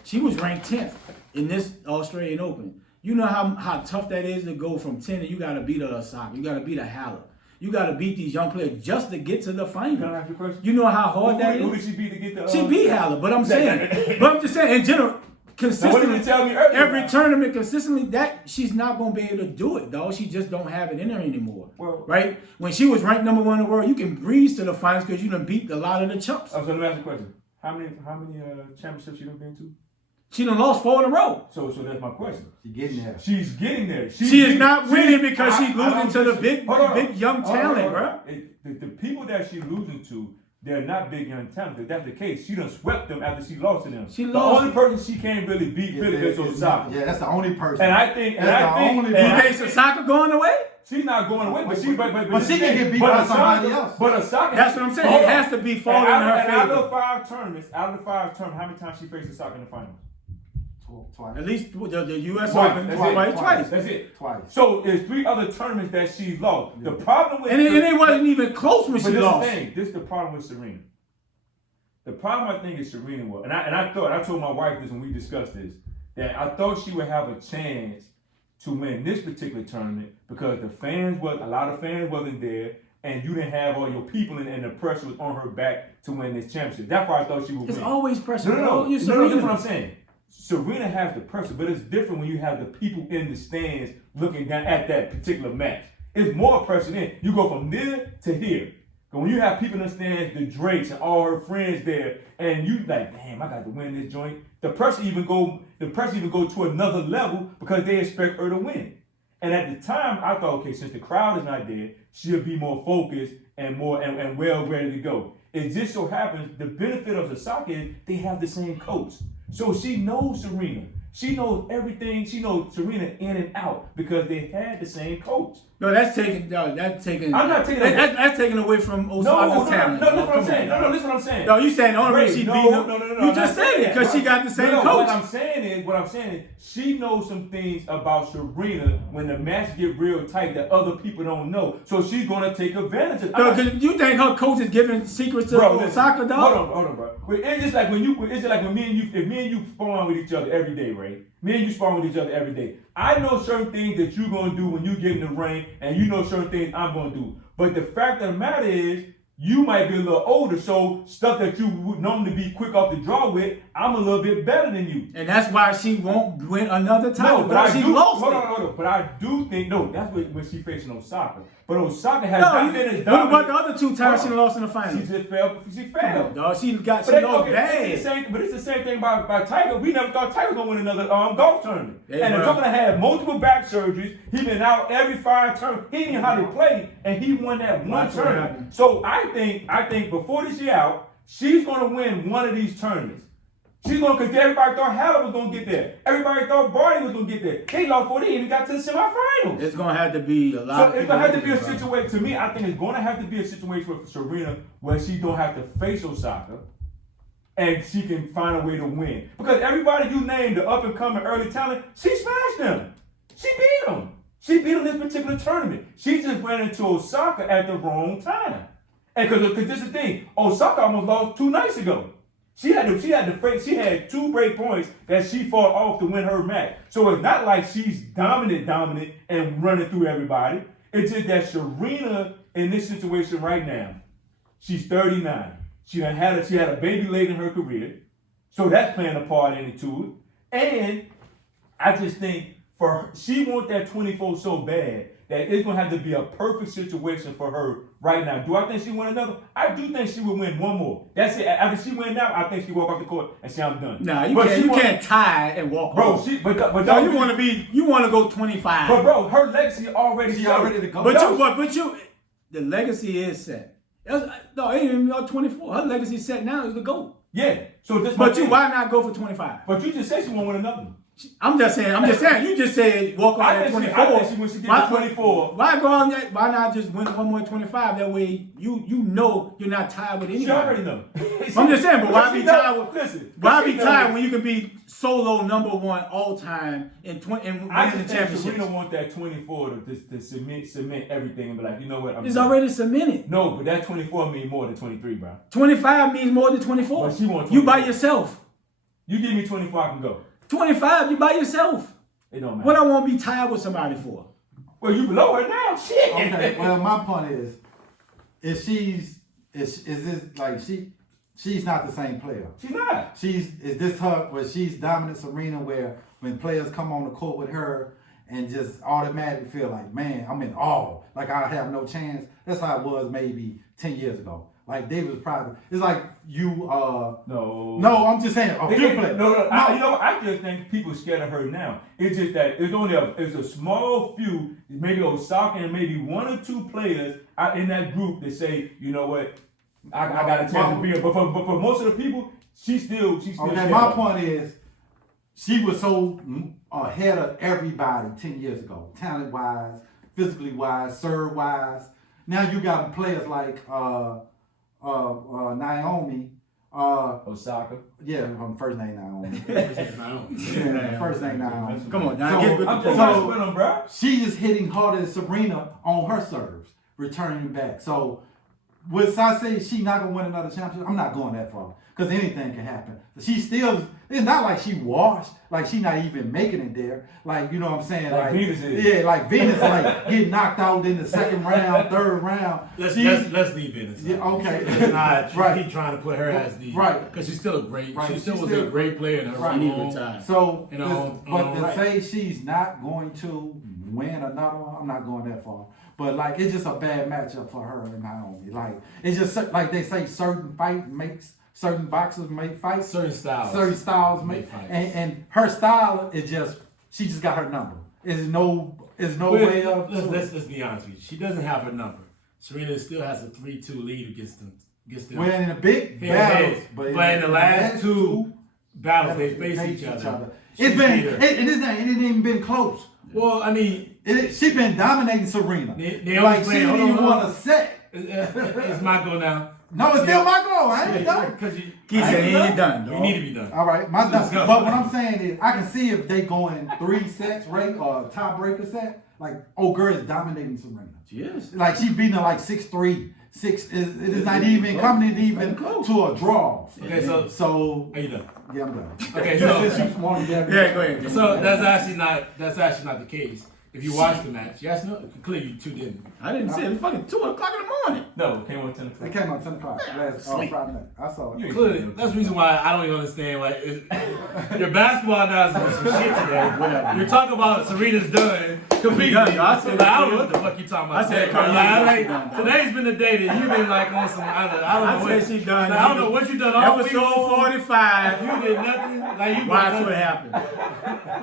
She was ranked 10th in this Australian Open. You know how tough that is to go from 10 and you got to beat a Osaka. You got to beat a Haller. You got to beat these young players just to get to the final. Can I ask you a question? You know how hard that Who is? did she beat to get the? She beat Haller, but I'm just saying, in general, Now, what did consistently, you tell me earlier? every tournament, consistently, that she's not going to be able to do it, dog. She just don't have it in her anymore, Well- right? When she was ranked number 1 in the world, you can breeze to the finals because you done beat a lot of the chumps. So let me ask you a question. How many championships she done been to? She done lost 4 in a row. So that's my question. She getting there. She's getting there. She is not winning because she's I losing to the don't big young Hold on, talent, hold bro. on. The people that she's losing to, they're not big young talent. If that's the case, she done swept them after she lost to them. She the lost- only person she can't really beat is Osaka. Yeah, that's the only person. And I think, You think Osaka going away? she's not going away, but she can get beat by somebody else. But Osaka, That's what I'm saying. Hold It on. has to be falling in her Out of favor. the 5 tournaments, how many times she faced Osaka in the finals? Twice. At least the U.S. Twice. Open, That's it. twice. That's it. Twice. So there's 3 other tournaments that she lost. The problem with And it wasn't even close when But she this lost. the thing. This is the problem with Serena. The problem I think is Serena was, and I told my wife this when we discussed this, that I thought she would have a chance to win this particular tournament because a lot of fans wasn't there, and you didn't have all your people, and the pressure was on her back to win this championship. That's why I thought she would It's win. always pressure. No, You're that's what Serena. I'm saying. Serena has the pressure, but it's different when you have the people in the stands looking down at that particular match. It's more pressure then. You go from there to here. But when you have people in the stands, the Drakes and all her friends there, and you like, damn, I got to win this joint. The pressure even go to another level because they expect her to win. And at the time, I thought, okay, since the crowd is not there, she'll be more focused and more and well ready to go. It just so happens the benefit of Osaka is they have the same coach. So she knows Serena. She knows everything. She knows Serena in and out because they had the same coach. No, that's taking. I'm not taking. That's taking away from Osaka's talent. No, that's what I'm saying. No, listen what I'm saying. No, you saying the only way she beat him? No. You just said it because she got the same coach. What I'm saying is, she knows some things about Serena when the match get real tight that other people don't know. So she's gonna take advantage of. No, because you think her coach is giving secrets to Osaka, dog? Hold on, bro. It's just like when me and you, if me and you spawn with each other every day, right? Me and you spawn with each other every day. I know certain things that you're gonna do when you get in the ring, and you know certain things I'm gonna do. But the fact of the matter is, you might be a little older, so stuff that you would normally be quick off the draw with, I'm a little bit better than you. And that's why she won't win another title. No, but she lost. Hold on. But I do think that's when she facing Osaka. But Osaka has not been as dominant. What about the other 2 times she lost in the finals? She just fell. She failed. Dog, she lost bad. It's the same thing about Tiger. We never thought Tiger was gonna win another golf tournament. Hey, and bro. the governor had multiple back surgeries. He been out every 5 tournaments. He knew how to play, and he won that one Watch what tournament. happened. So I think before this year out, she's gonna win one of these tournaments. She's gonna, because everybody thought Haller was gonna get there. Everybody thought Barty was gonna get there. They lost before they even got to the semifinals. It's gonna have to be a lot. So it's gonna have to be a situation. To me, I think it's gonna have to be a situation with Serena where she don't have to face Osaka, and she can find a way to win. Because everybody you named, the up and coming early talent, she smashed them. She beat them. She beat them this particular tournament. She just ran into Osaka at the wrong time. And because this is the thing, Osaka almost lost 2 nights ago. She had 2 break points that she fought off to win her match. So it's not like she's dominant and running through everybody. It's just that Serena in this situation right now, she's 39. She had a baby late in her career, so that's playing a part into it. And I just think she wants that 24 so bad that it's gonna have to be a perfect situation for her right now. Do I think she win another? I do think she would win one more. That's it. After she win now, I think she walk off the court and say I'm done. Nah, you can't tie and walk off. But no, you want to go 25. But bro, her legacy already to go. But the legacy is set. No, it ain't even 24. Her legacy set now is the GOAT. Yeah. So this. Why not go for 25? But you just said she won't win another one. I'm just saying. You just said walk on at 24. I think when she gets to 24. Why go on that? Why not just win one more 25? That way you know you're not tied with anybody. She already know. I'm just saying, but why be tied with? Listen. Why be tied when you can be solo number 1 all time in winning the championship? Serena want that 24 to cement everything and be like, you know what? It's already cemented. No, but that 24 means more than 23, bro. 25 means more than 24. But she want 24. You by yourself. You give me 24, I can go. 25, you by yourself. It don't matter. What I want to be tied with somebody for? Well, you below her now. Shit. Okay. Well, my point is she's not the same player. She's not. Is this her where she's dominant Serena, where when players come on the court with her and just automatically feel like, man, I'm in awe, like I have no chance. That's how it was maybe 10 years ago. Like they was probably, it's like you. No, I'm just saying a few players. No. I just think people scared of her now. It's just that it's a small few, maybe Osaka and maybe 1 or 2 players out in that group that say, you know what, I got a chance to be here. But for most of the people, she's still. Okay, my point is, she was so ahead of everybody 10 years ago, talent wise, physically wise, serve wise. Now you got players like Naomi. Osaka. Yeah, first name Naomi. First name Naomi. Come on, now get with the them, bro. She's just hitting harder than Serena on her serves, returning back. So, would I say she not gonna win another championship? I'm not going that far because anything can happen. She still. It's not like she washed, like she not even making it there. Like, you know what I'm saying? Like Venus is. Yeah, like Venus like getting knocked out in the second round, third round. Let's leave Venus. Yeah, okay. Let's not right. keep trying to put her as the right. Because she's still a great. Right. She still was a great player in her own time. So, to say she's not going to win another one, I'm not going that far. But like, it's just a bad matchup for her and Naomi. Like, it's just like they say, certain boxers make fights. Certain styles make fights. And her style is just, she just got her number. There's no way of. Let's be honest with you. She doesn't have her number. Serena still has a 3-2 lead against them. Well, in the big battles, but in the last 2 battles they face each other. It ain't even been close. Well, I mean, she been dominating Serena. Like she didn't even want to set. It's my goal now. No, it's still my goal. I ain't done. He said he ain't done. You need to be done. All right, my done. But what I'm saying is, I can see if they go in 3 sets, right, or tiebreaker set. Like, girl is dominating Serena. She is. Like she beating her like 6-3. It is not even coming to a draw. Okay, so are you done? Yeah, I'm done. Okay, so go ahead. So that's actually not the case. If you watch the match, yes, no, clearly you tuned in. I didn't see it. It's fucking 2 o'clock in the morning. No, it came on 10 o'clock. It came on 10 o'clock last Friday night. I saw it. Clearly, that's the reason why I don't even understand. Like, your basketball analysis was some shit today. Whatever. You're talking about Serena's done completely. I don't know what the fuck you talking about. I said, today's been the day that you've been like on some. I don't know what she done. I don't know what you done all week. Episode 45. You did nothing. Like you watch what happened.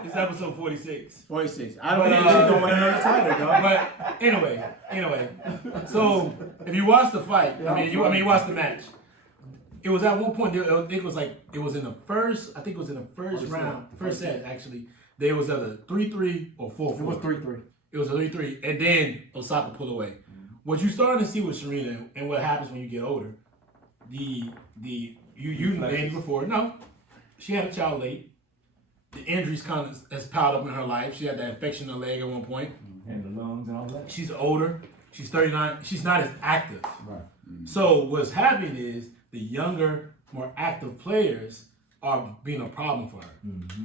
It's episode 46. 46. I don't know. She's going another title, dog. But anyway. So if you watch the fight, you watch the match. It was at one point. I think it was in the first round, first set actually. There was either 3-3 or 4-4. It was 3-3. It was a 3-3, and then Osaka pulled away. What you starting to see with Serena and what happens when you get older, you named before. No, she had a child late. The injuries kind of has piled up in her life. She had that infection in her leg at one point. And the lungs and all that. She's older. She's 39. She's not as active. Right. So what's happening is the younger, more active players are being a problem for her,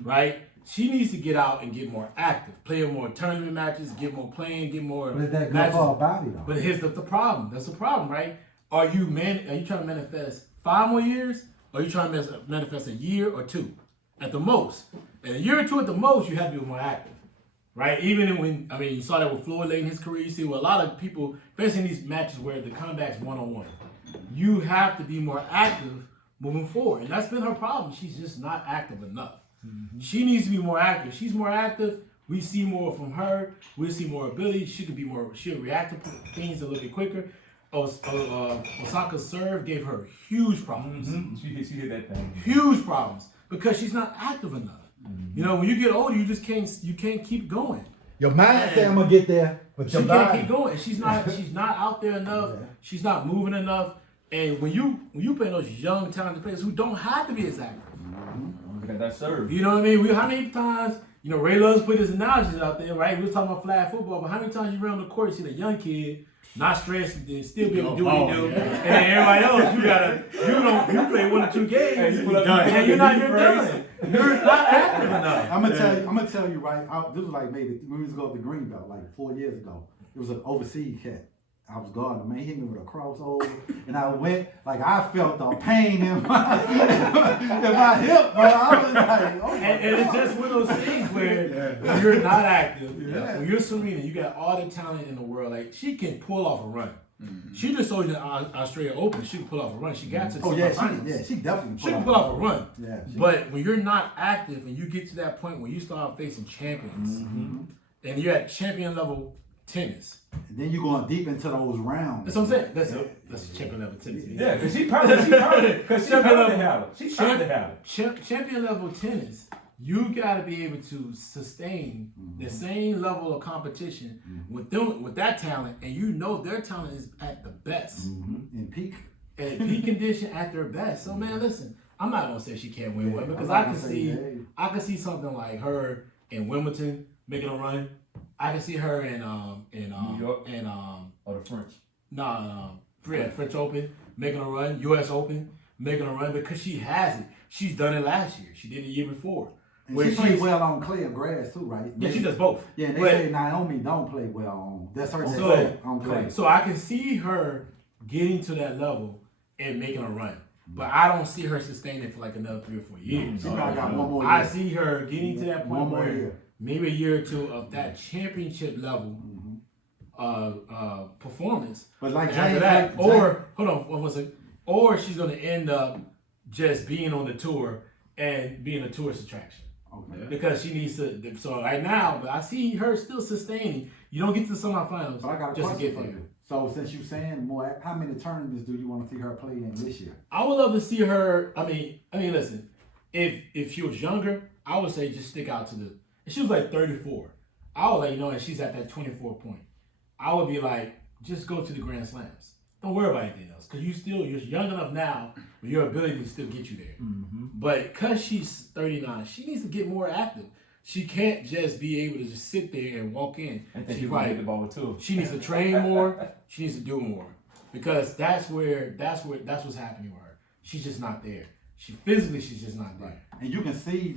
right? She needs to get out and get more active, play more tournament matches, get more playing, get more. But is that good matches. for her body though? But here's the problem. That's the problem, right? Are you trying to manifest 5 more years, or are you trying to manifest a year or 2 at the most? And a year or 2 at the most, you have to be more active, right? Even when you saw that with Floyd late in his career. You see with a lot of people, especially in these matches where the comeback's 1-on-1, you have to be more active moving forward, and that's been her problem. She's just not active enough. She needs to be more active. She's more active. We see more from her. We see more ability. She could be more. She'll react to things a little bit quicker. Osaka's serve gave her huge problems. She hit that thing. Huge problems because she's not active enough. You know, when you get older, you just can't keep going. Your mind say I'm gonna get there, but your She body. can't keep going. She's not out there enough. Yeah. She's not moving enough. And when you play those young, talented players who don't have to be as active. Look at that serve. You know what I mean? How many times, Ray loves to put his analogies out there, right? We were talking about flag football, but how many times you ran on the court, you see the young kid not stressed and still be able to do what he do, and then everybody else, you play 1 or 2 games, and you're not done. You're not active enough. I'm gonna tell you right. This was like maybe when we was going to Greenbelt like 4 years ago. It was an overseas cat. I was guarding, man. He hit me with a crossover, and I went like I felt the pain in my hip, bro. I was like, oh my and it's just one of those things where you're not active. When you're Serena, you got all the talent in the world. Like she can pull off a run. She just told you in Australia Open she can pull off a run. She got to the semifinals. She definitely. She can pull off a run. Yeah, but when you're not active and you get to that point where you start facing champions, and you're at champion level tennis. And then you're going deep into those rounds. That's what I'm saying. That's champion level tennis. Yeah, because she probably have it. Champion level tennis, you got to be able to sustain the same level of competition with that talent, and their talent is at the best. In peak. At peak condition at their best. So man, listen, I'm not gonna say she can't win one because I can see something like her in Wimbledon making a run. I can see her in New York or the French. French Open making a run, U.S. Open making a run because she has it. She's done it last year. She did it the year before. She plays well on clay or grass too, right? Yeah, she does both. Yeah, and they say Naomi don't play well on. That's her on clay. So I can see her getting to that level and making a run. But I don't see her sustaining it for like another 3 or 4 years. She probably got one more year. I see her getting to that point where year. maybe a year or 2 of that championship level performance. But like after that, or she's gonna end up just being on the tour and being a tourist attraction. Okay. Because she needs to. So right now, but I see her still sustaining. You don't get to the semifinals But I got a just to question get for there. you. So since you're saying more, how many tournaments do you want to see her play in this year? I would love to see her. I mean, listen. If she was younger, I would say just stick out to the. If she was like 34, I would let you know that she's at that 24 point. I would be like, just go to the Grand Slams. Don't worry about anything else, because you're young enough now with your ability to still get you there. But because she's 39, she needs to get more active. She can't just be able to just sit there and walk in. I think she might hit the ball too. She needs to train more. She needs to do more, because that's what's happening with her. She's just not there. She's just not there. And you can see it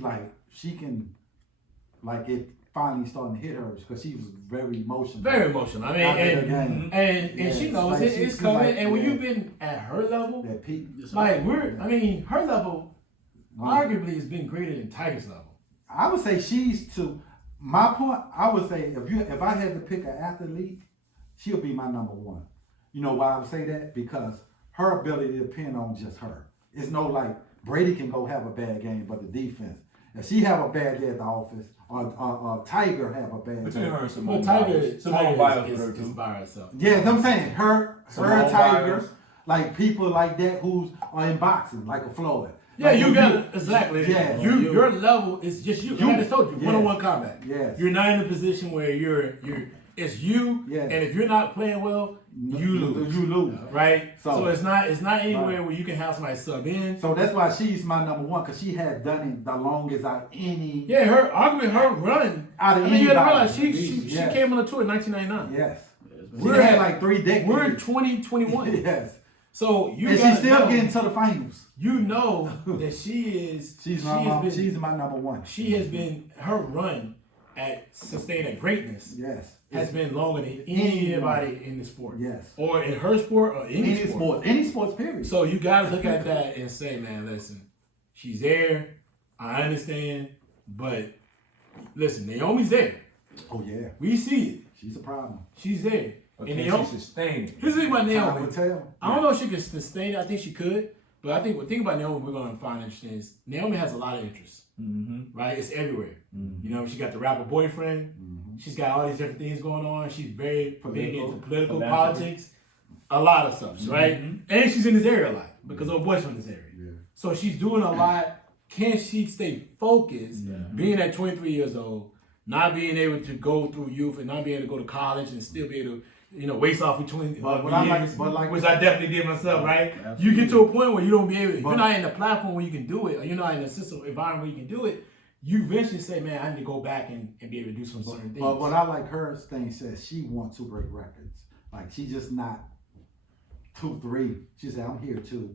finally starting to hit her because she was very emotional. Very emotional. I mean, and she knows it's coming. Like, and when you've been at her level, that peak, her level arguably has been greater than Tiger's level. I would say she's to my point. I would say if I had to pick an athlete, she'll be my number 1. You know why I would say that? Because her ability to depend on just her. It's no like Brady can go have a bad game, but the defense. If she have a bad day at the office, or Tiger have a bad Between day. her and Simone Tiger with her too. is by herself. Yeah, I'm saying her Tiger, Biles. like people like that who's are in boxing, like a Floyd. Yeah, like you got it. Exactly. Yeah. Your level is just you. I just told you, Yes. one-on-one combat. Yes. You're not in a position where it's you, Yes. and if you're not playing well, you lose. You lose. Right? So- So it's not anywhere where you can have somebody sub in. So that's why she's my number 1, because she has done it the longest out of any. Yeah, her run. Out of You got to anybody. realize she Yes. came on the tour in 1999. Yes. We're at like 3 decades. We're in 2021. Yes. So you and she's still getting to the finals. You know that she's my number one. She has been her run at sustaining greatness. Yes. Has been longer than anybody in the sport. Yes. Or in her sport or any sport. Any sports period. So you gotta look at that and say, man, listen, she's there. I understand, but listen, Naomi's there. Oh yeah. We see it. She's a problem. She's there. But and can she sustain it? Here's the thing about Naomi. I don't know if she can sustain it. I think she could. But I think the thing about Naomi we're going to find interesting is Naomi has a lot of interests. Mm-hmm. Right? It's everywhere. Mm-hmm. You know, she got the rapper boyfriend. Mm-hmm. She's got all these different things going on. She's very big into political politics. A lot of stuff, right? Mm-hmm. And she's in this area a lot because her boy's from this area. Yeah. So she's doing a lot. Can she stay focused being at 23 years old, not being able to go through youth and not being able to go to college and still be able to waste off for 20 years, which I definitely did myself, right? Absolutely. You get to a point where you don't be able, if you're not in the platform where you can do it, or you're not in a system environment where you can do it, you eventually say, man, I need to go back and be able to do some certain things. But what I like her thing says she wants to break records. Like she's just not 2-3. She said, I'm here too.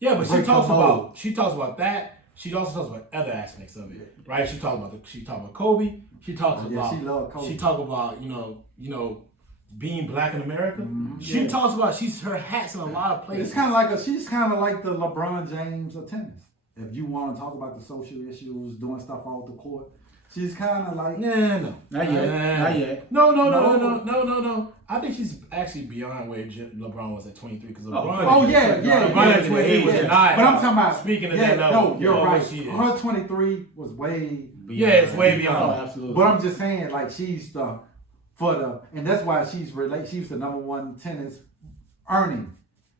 Yeah, but she talks about that. She also talks about other aspects of it, right? She talks about Kobe. She talks about she loved Kobe. She talks about you know being black in America. Mm-hmm. She talks about her hat's in a lot of places. It's kind of she's kind of like the LeBron James of tennis. If you want to talk about the social issues, doing stuff off the court, she's kind of like no, not yet. No. I think she's actually beyond where LeBron was at 23 because LeBron. LeBron at 23 was not. But I'm talking about speaking of that level. No, you're right. Her 23 was way. It's way beyond. Absolutely. But I'm just saying, like she's and that's why she's the number one tennis earning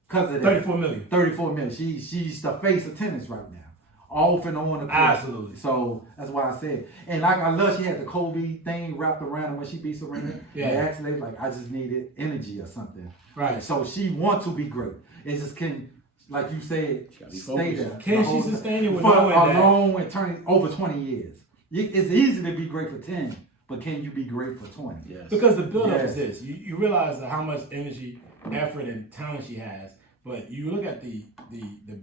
because of that. 34 million. 34 million. She's the face of tennis right now. Off and on the court. Absolutely. So that's why I said. And like I love she had the Kobe thing wrapped around when she beat Serena. They actually like I just needed energy or something. Right. So she wants to be great. It just can, like you said, stay there. Can she sustain it for a long and turning over 20 years? It's easy to be great for 10, but can you be great for 20? Yes. Because the build-up is this. You realize how much energy, effort, and talent she has, but you look at the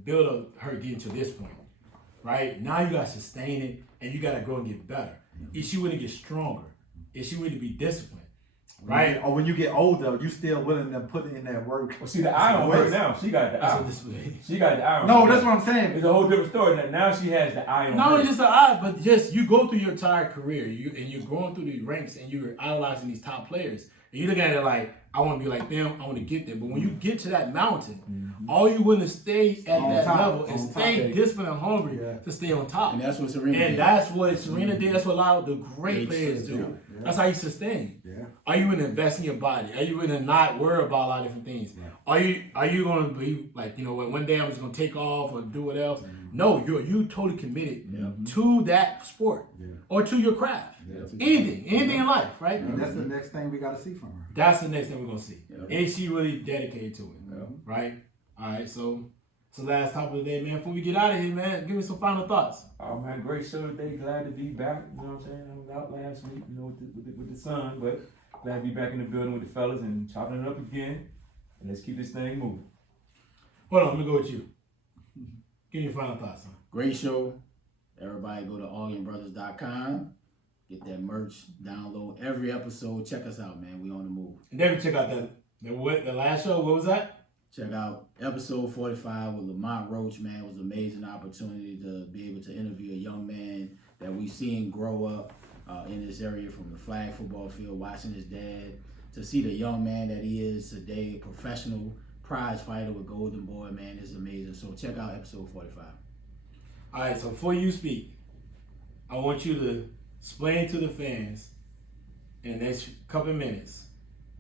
build-up her getting to this point. Right? Now you got to sustain it and you got to grow and get better. If she were to get stronger, if she were to be disciplined, right? Or when you get older, you still willing to put in that work. Well, see, the eye on her now. She got the eye. She got the eye on her. No, that's what I'm saying. It's a whole different story. Now she has the eye on her. Not only just the eye, but just you go through your entire career you're going through the ranks and you're idolizing these top players. And you look at it like, I want to be like them, I want to get there. But when you get to that mountain, all you want to stay at that level and stay disciplined and hungry to stay on top. And that's what Serena did. And that's what Serena did. That's what a lot of the great players do. Yeah. That's how you sustain. Yeah. Are you going to invest in your body? Are you going to not worry about a lot of different things? Yeah. Are you going to be like, one day I'm just going to take off or do what else? No, you're totally committed to that sport or to your craft. Yeah. Anything in life, right? And that's the next thing we got to see from her. That's the next thing we're going to see. And she really dedicated to it, right? All right, so last topic of the day, man. Before we get out of here, man, give me some final thoughts. Oh, man, great show today. Glad to be back. You know what I'm saying? I was out last week, with the sun, but glad to be back in the building with the fellas and chopping it up again. And let's keep this thing moving. Hold on, let me go with you. Give me your final thoughts, son. Great show. Everybody go to allganbrothers.com. Get that merch, download every episode. Check us out, man. We on the move. And then check out the last show. What was that? Check out episode 45 with Lamont Roach, man. It was an amazing opportunity to be able to interview a young man that we've seen grow up in this area from the flag football field, watching his dad, to see the young man that he is today, a professional prize fighter with Golden Boy, man. It's amazing. So check out episode 45. All right, so before you speak, I want you to explain to the fans in the next couple of minutes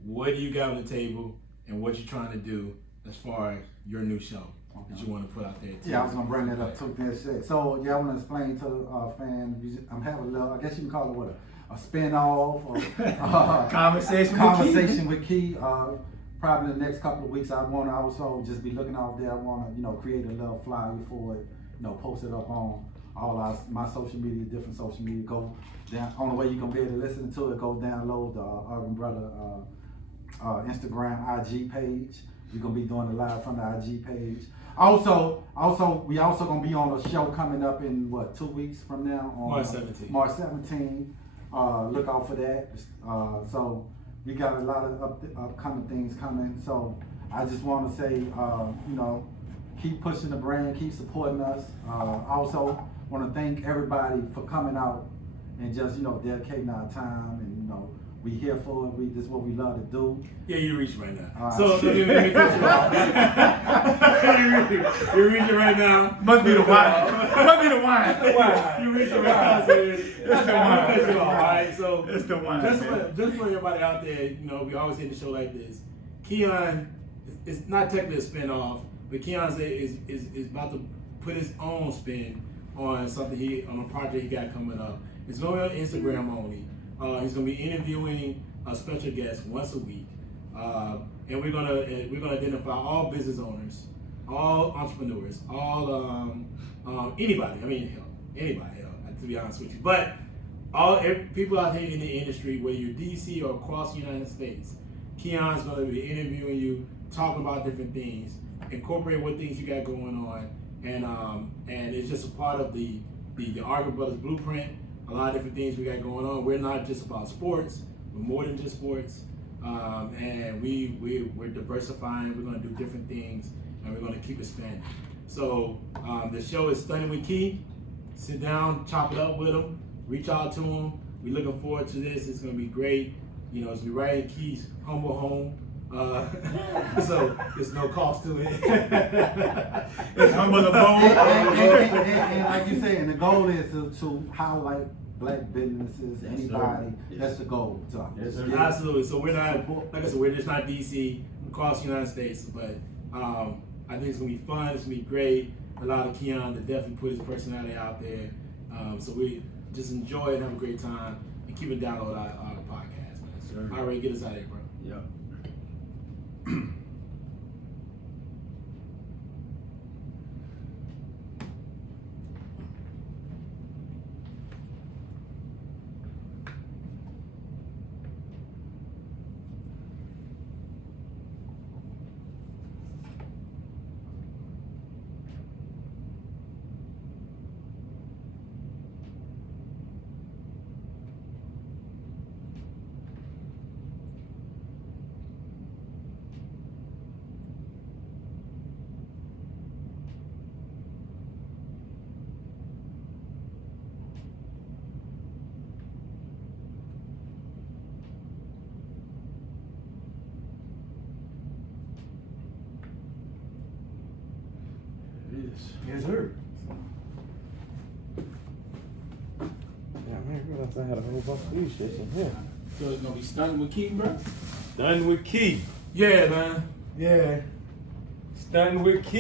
what do you got on the table and what you're trying to do as far as your new show that you want to put out there. Yeah, I was going to bring that up too. So, I want to explain to the fans, I'm having a little, I guess you can call it a spin-off or conversation with Key. Probably in the next couple of weeks, I want to also just be looking out there. I want to, create a little flyer for it, post it up on all my social media, different social media. Go down, only way you're going to be able to listen to it, go download the Urban Brother Instagram, IG page. We're gonna be doing it live from the IG page. Also, we also gonna be on a show coming up in 2 weeks from now on March 17th. March 17th. Look out for that. So we got a lot of upcoming things coming. So I just want to say, keep pushing the brand, keep supporting us. Also want to thank everybody for coming out and just dedicating our time, and we here for it. This is what we love to do. Yeah, you're reaching right now. All right. So let me cut you off. You're reaching right now. Must be the wine. Must be the wine. You're reaching right now. So it's the wine. All right. So It's the wine. just for everybody out there, we always end the show like this. Keon, it's not technically a spin-off, but Keon is about to put his own spin on something on a project he got coming up. It's going to be on Instagram only. He's going to be interviewing a special guest once a week, and we're gonna identify all business owners, all entrepreneurs, all anybody. I mean, anybody. To be honest with you, but people out here in the industry, whether you're DC or across the United States, Keon's going to be interviewing you, talking about different things, incorporate what things you got going on, and it's just a part of the Argo Brothers blueprint. A lot of different things we got going on. We're not just about sports. We're more than just sports, and we're diversifying. We're going to do different things, and we're going to keep expanding. So the show is Stunning with Key. Sit down, chop it up with him, reach out to him. We're looking forward to this. It's going to be great. It's going to be right in Key's humble home. So there's no cost to it. It's humble the bone. And like you say, and the goal is to highlight black businesses, Yes, anybody. sir. Yes. That's the goal. So, Yes, sir. Absolutely. So we're not, like I said, we're just not DC, across the United States, but I think it's gonna be fun. It's gonna be great. Allow Keon to definitely put his personality out there. So we just enjoy it and have a great time, and keep it download our podcast, man. Sure. All right, get us out of here, bro. Yeah. Yes, sir. Yeah, man, I realized I had a whole bunch of these shits in here. So it's gonna be Stunning with Key, bro? Stunning with Key. Yeah, man. Yeah. Stunning with Key.